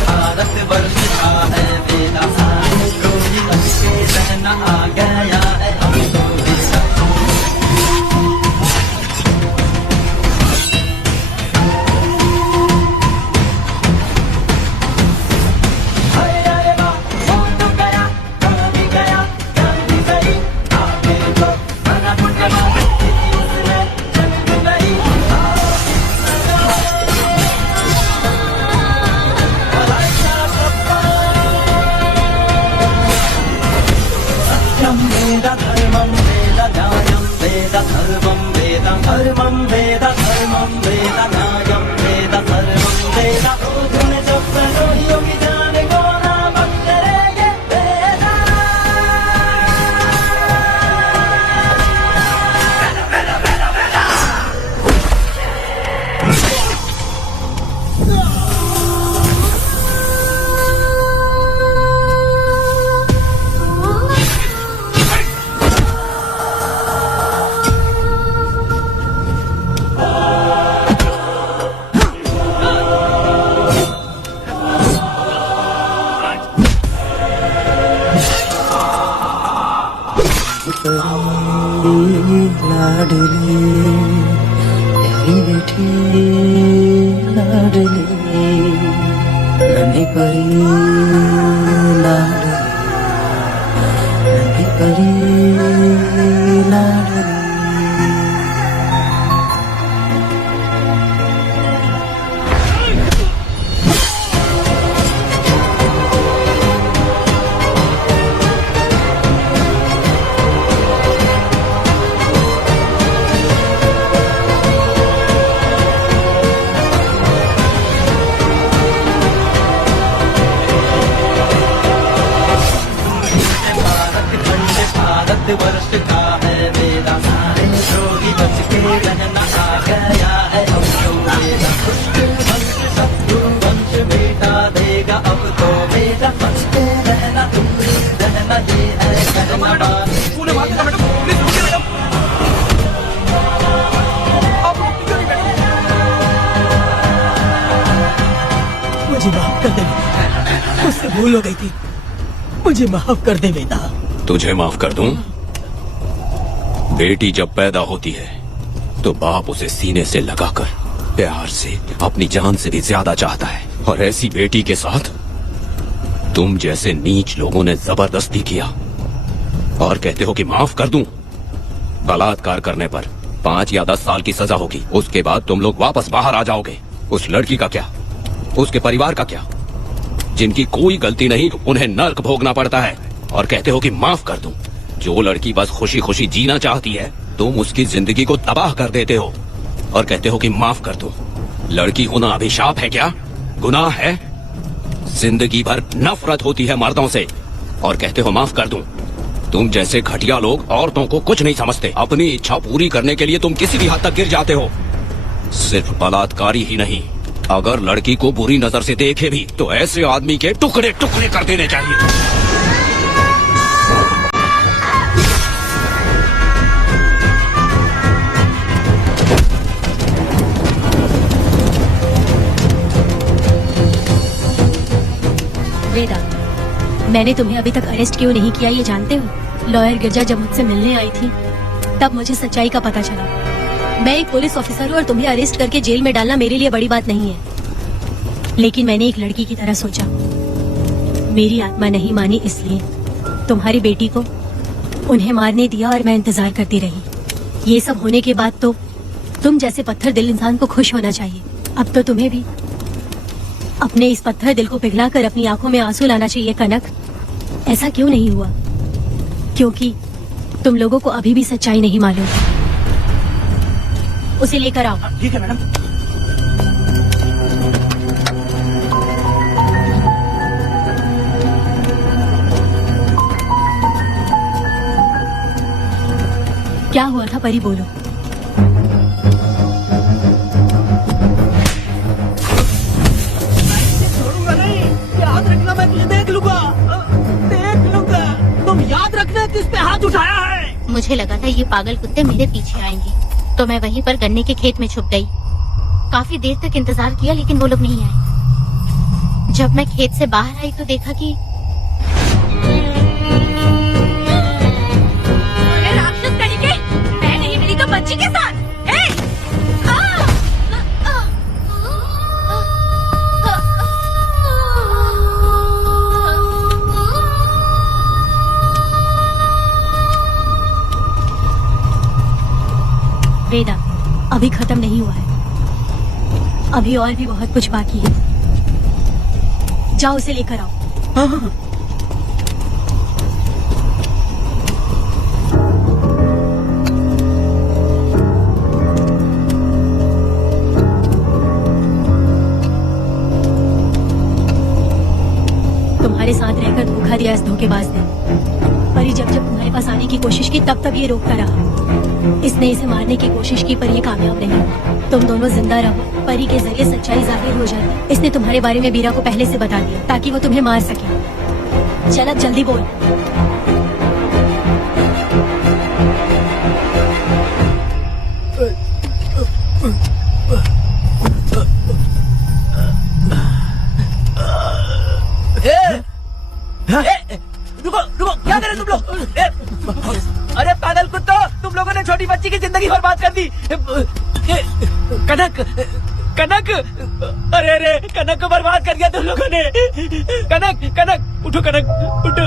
भारत वर्ष का है मेरा, जो भी बच के रहना आ गया है अब तो मेरा। अरे वाह, हो तो गया, कभी गया, कभी गई, आगे तो बना टुकड़ा, उसने जन्म नहीं। सत्यं वेद धर्मं वेद न्यायं वेद धर्मं वेद धर्मं वेद धर्मं वेद न्यायं वेद धर्मं वेद। रोधन जब योगी जाने को ना बख्शेंगे वेदा। लाडली प्यारी बेटी लाडली नन्ही परी लाडली नन्ही परी लाडली। भारत वर्ष का है मेरा, जो भी बच के रहना आ गया है अब तो मेरा। दुष्ट वंश शत्रु वंश मिटा देगा अब तो मेरा। बच के रहना दूर रहना ये है कहना मारे तेरा। मुझे माफ कर दे वेदा, मुझसे भूल हो गई थी। मुझे माफ कर दे वेदा। तुझे माफ कर दूं? बेटी जब पैदा होती है तो बाप उसे सीने से लगाकर प्यार से अपनी जान से भी ज्यादा चाहता है, और ऐसी बेटी के साथ तुम जैसे नीच लोगों ने जबरदस्ती किया और कहते हो कि माफ कर दूं। बलात्कार करने पर 5 या 10 साल की सजा होगी, उसके बाद तुम लोग वापस बाहर आ जाओगे। उस लड़की का क्या, उसके परिवार का क्या? जिनकी कोई गलती नहीं उन्हें नर्क भोगना पड़ता है, और कहते हो कि माफ कर दूं। जो लड़की बस खुशी खुशी जीना चाहती है तुम उसकी जिंदगी को तबाह कर देते हो और कहते हो कि माफ कर दूं। लड़की होना अभिशाप है क्या, गुनाह है? जिंदगी भर नफरत होती है मर्दों से और कहते हो माफ कर दूं। तुम जैसे घटिया लोग औरतों को कुछ नहीं समझते। अपनी इच्छा पूरी करने के लिए तुम किसी भी हद तक गिर जाते हो। सिर्फ बलात्कारी ही नहीं, अगर लड़की को बुरी नजर से देखे भी तो ऐसे आदमी के टुकड़े टुकड़े कर देने चाहिए। वेदा, मैंने तुम्हें अभी तक अरेस्ट क्यों नहीं किया ये जानते हो? लॉयर गिरजा जब मुझसे मिलने आई थी तब मुझे सच्चाई का पता चला। मैं एक पुलिस ऑफिसर हूँ और तुम्हें अरेस्ट करके जेल में डालना मेरे लिए बड़ी बात नहीं है, लेकिन मैंने एक लड़की की तरह सोचा। मेरी आत्मा नहीं मानी, इसलिए तुम्हारी बेटी को उन्हें मारने दिया और मैं इंतजार करती रही। ये सब होने के बाद तो तुम जैसे पत्थर दिल इंसान को खुश होना चाहिए। अब तो तुम्हें भी अपने इस पत्थर दिल को पिघलाकर अपनी आंखों में आंसू लाना चाहिए कनक। ऐसा क्यों नहीं हुआ? क्योंकि तुम लोगों को अभी भी सच्चाई नहीं मालूम। उसे लेकर आओ। ठीक है मैडम। क्या हुआ था परी, बोलो। छोड़ूंगा नहीं, याद रखना, मैं तुझे देख लूंगा, देख लूंगा। तुम याद रखना किस पे हाथ उठाया है। मुझे लगा था ये पागल कुत्ते मेरे पीछे आएंगे, तो मैं वहीं पर गन्ने के खेत में छुप गई। काफी देर तक इंतजार किया लेकिन वो लोग नहीं आए। जब मैं खेत से बाहर आई तो देखा कि राक्षस तरीके, मैं नहीं मिली तो बच्ची के साथ। वेदा, अभी खत्म नहीं हुआ है, अभी और भी बहुत कुछ बाकी है। जाओ उसे लेकर आओ। हाँ। तुम्हारे साथ रहकर धोखा दिया इस धोखेबाज ने। परी जब जब तुम्हारे पास आने की कोशिश की तब तब ये रोकता रहा। इसने इसे मारने की कोशिश की पर ये कामयाब नहीं। तुम दोनों जिंदा रहो, परी के जरिए सच्चाई जाहिर हो जाए। इसने तुम्हारे बारे में बीरा को पहले से बता दिया ताकि वो तुम्हें मार सके। चल अब जल्दी बोल। रुको रुको, क्या कर रहे तुम लोग? अरे पागल कुत्तो, तुम लोगों ने छोटी बच्ची की जिंदगी बर्बाद कर दी। कनक, कनक, अरे अरे कनक को बर्बाद कर दिया तुम लोगों ने। कनक, कनक उठो, कनक उठो।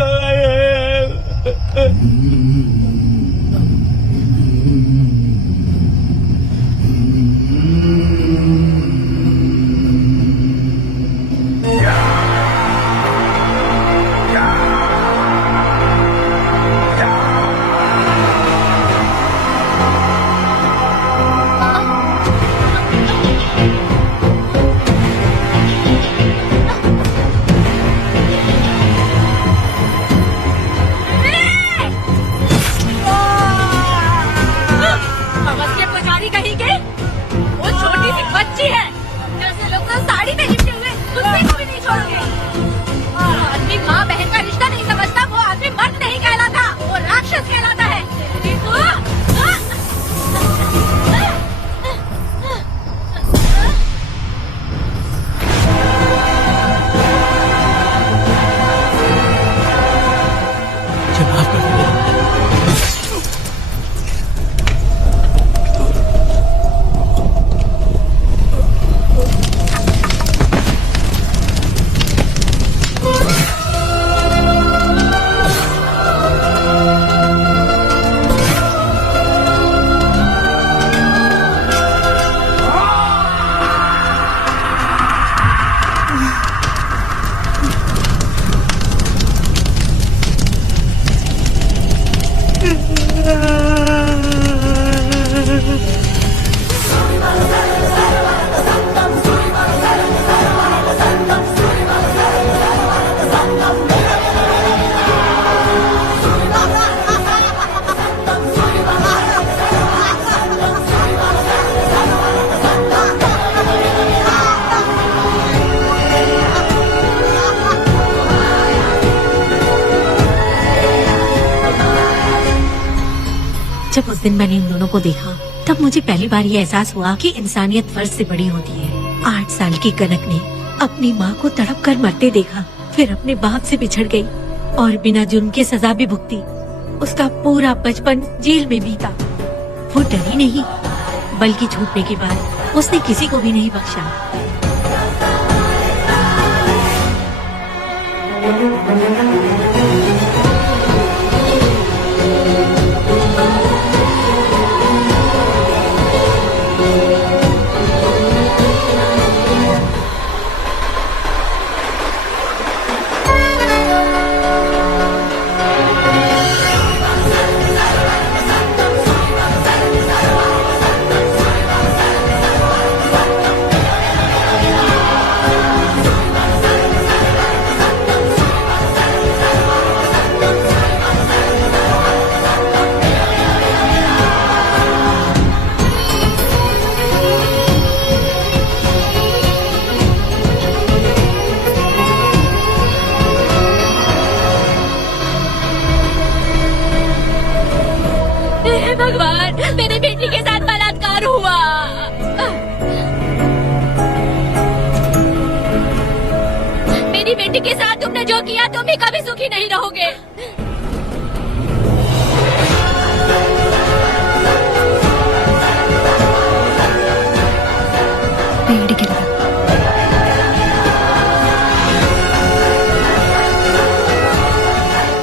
जब उस दिन मैंने उन दोनों को देखा तब मुझे पहली बार ये एहसास हुआ कि इंसानियत फर्ज से बड़ी होती है। 8 साल की कनक ने अपनी माँ को तड़प कर मरते देखा, फिर अपने बाप से बिछड़ गई और बिना जुर्म के सजा भी भुगती। उसका पूरा बचपन जेल में बीता। वो डरी नहीं, बल्कि छूटने के बाद उसने किसी को भी नहीं बख्शा। हे भगवान, मेरी बेटी के साथ बलात्कार हुआ। मेरी बेटी के साथ तुमने जो किया तुम भी कभी सुखी नहीं रहोगे।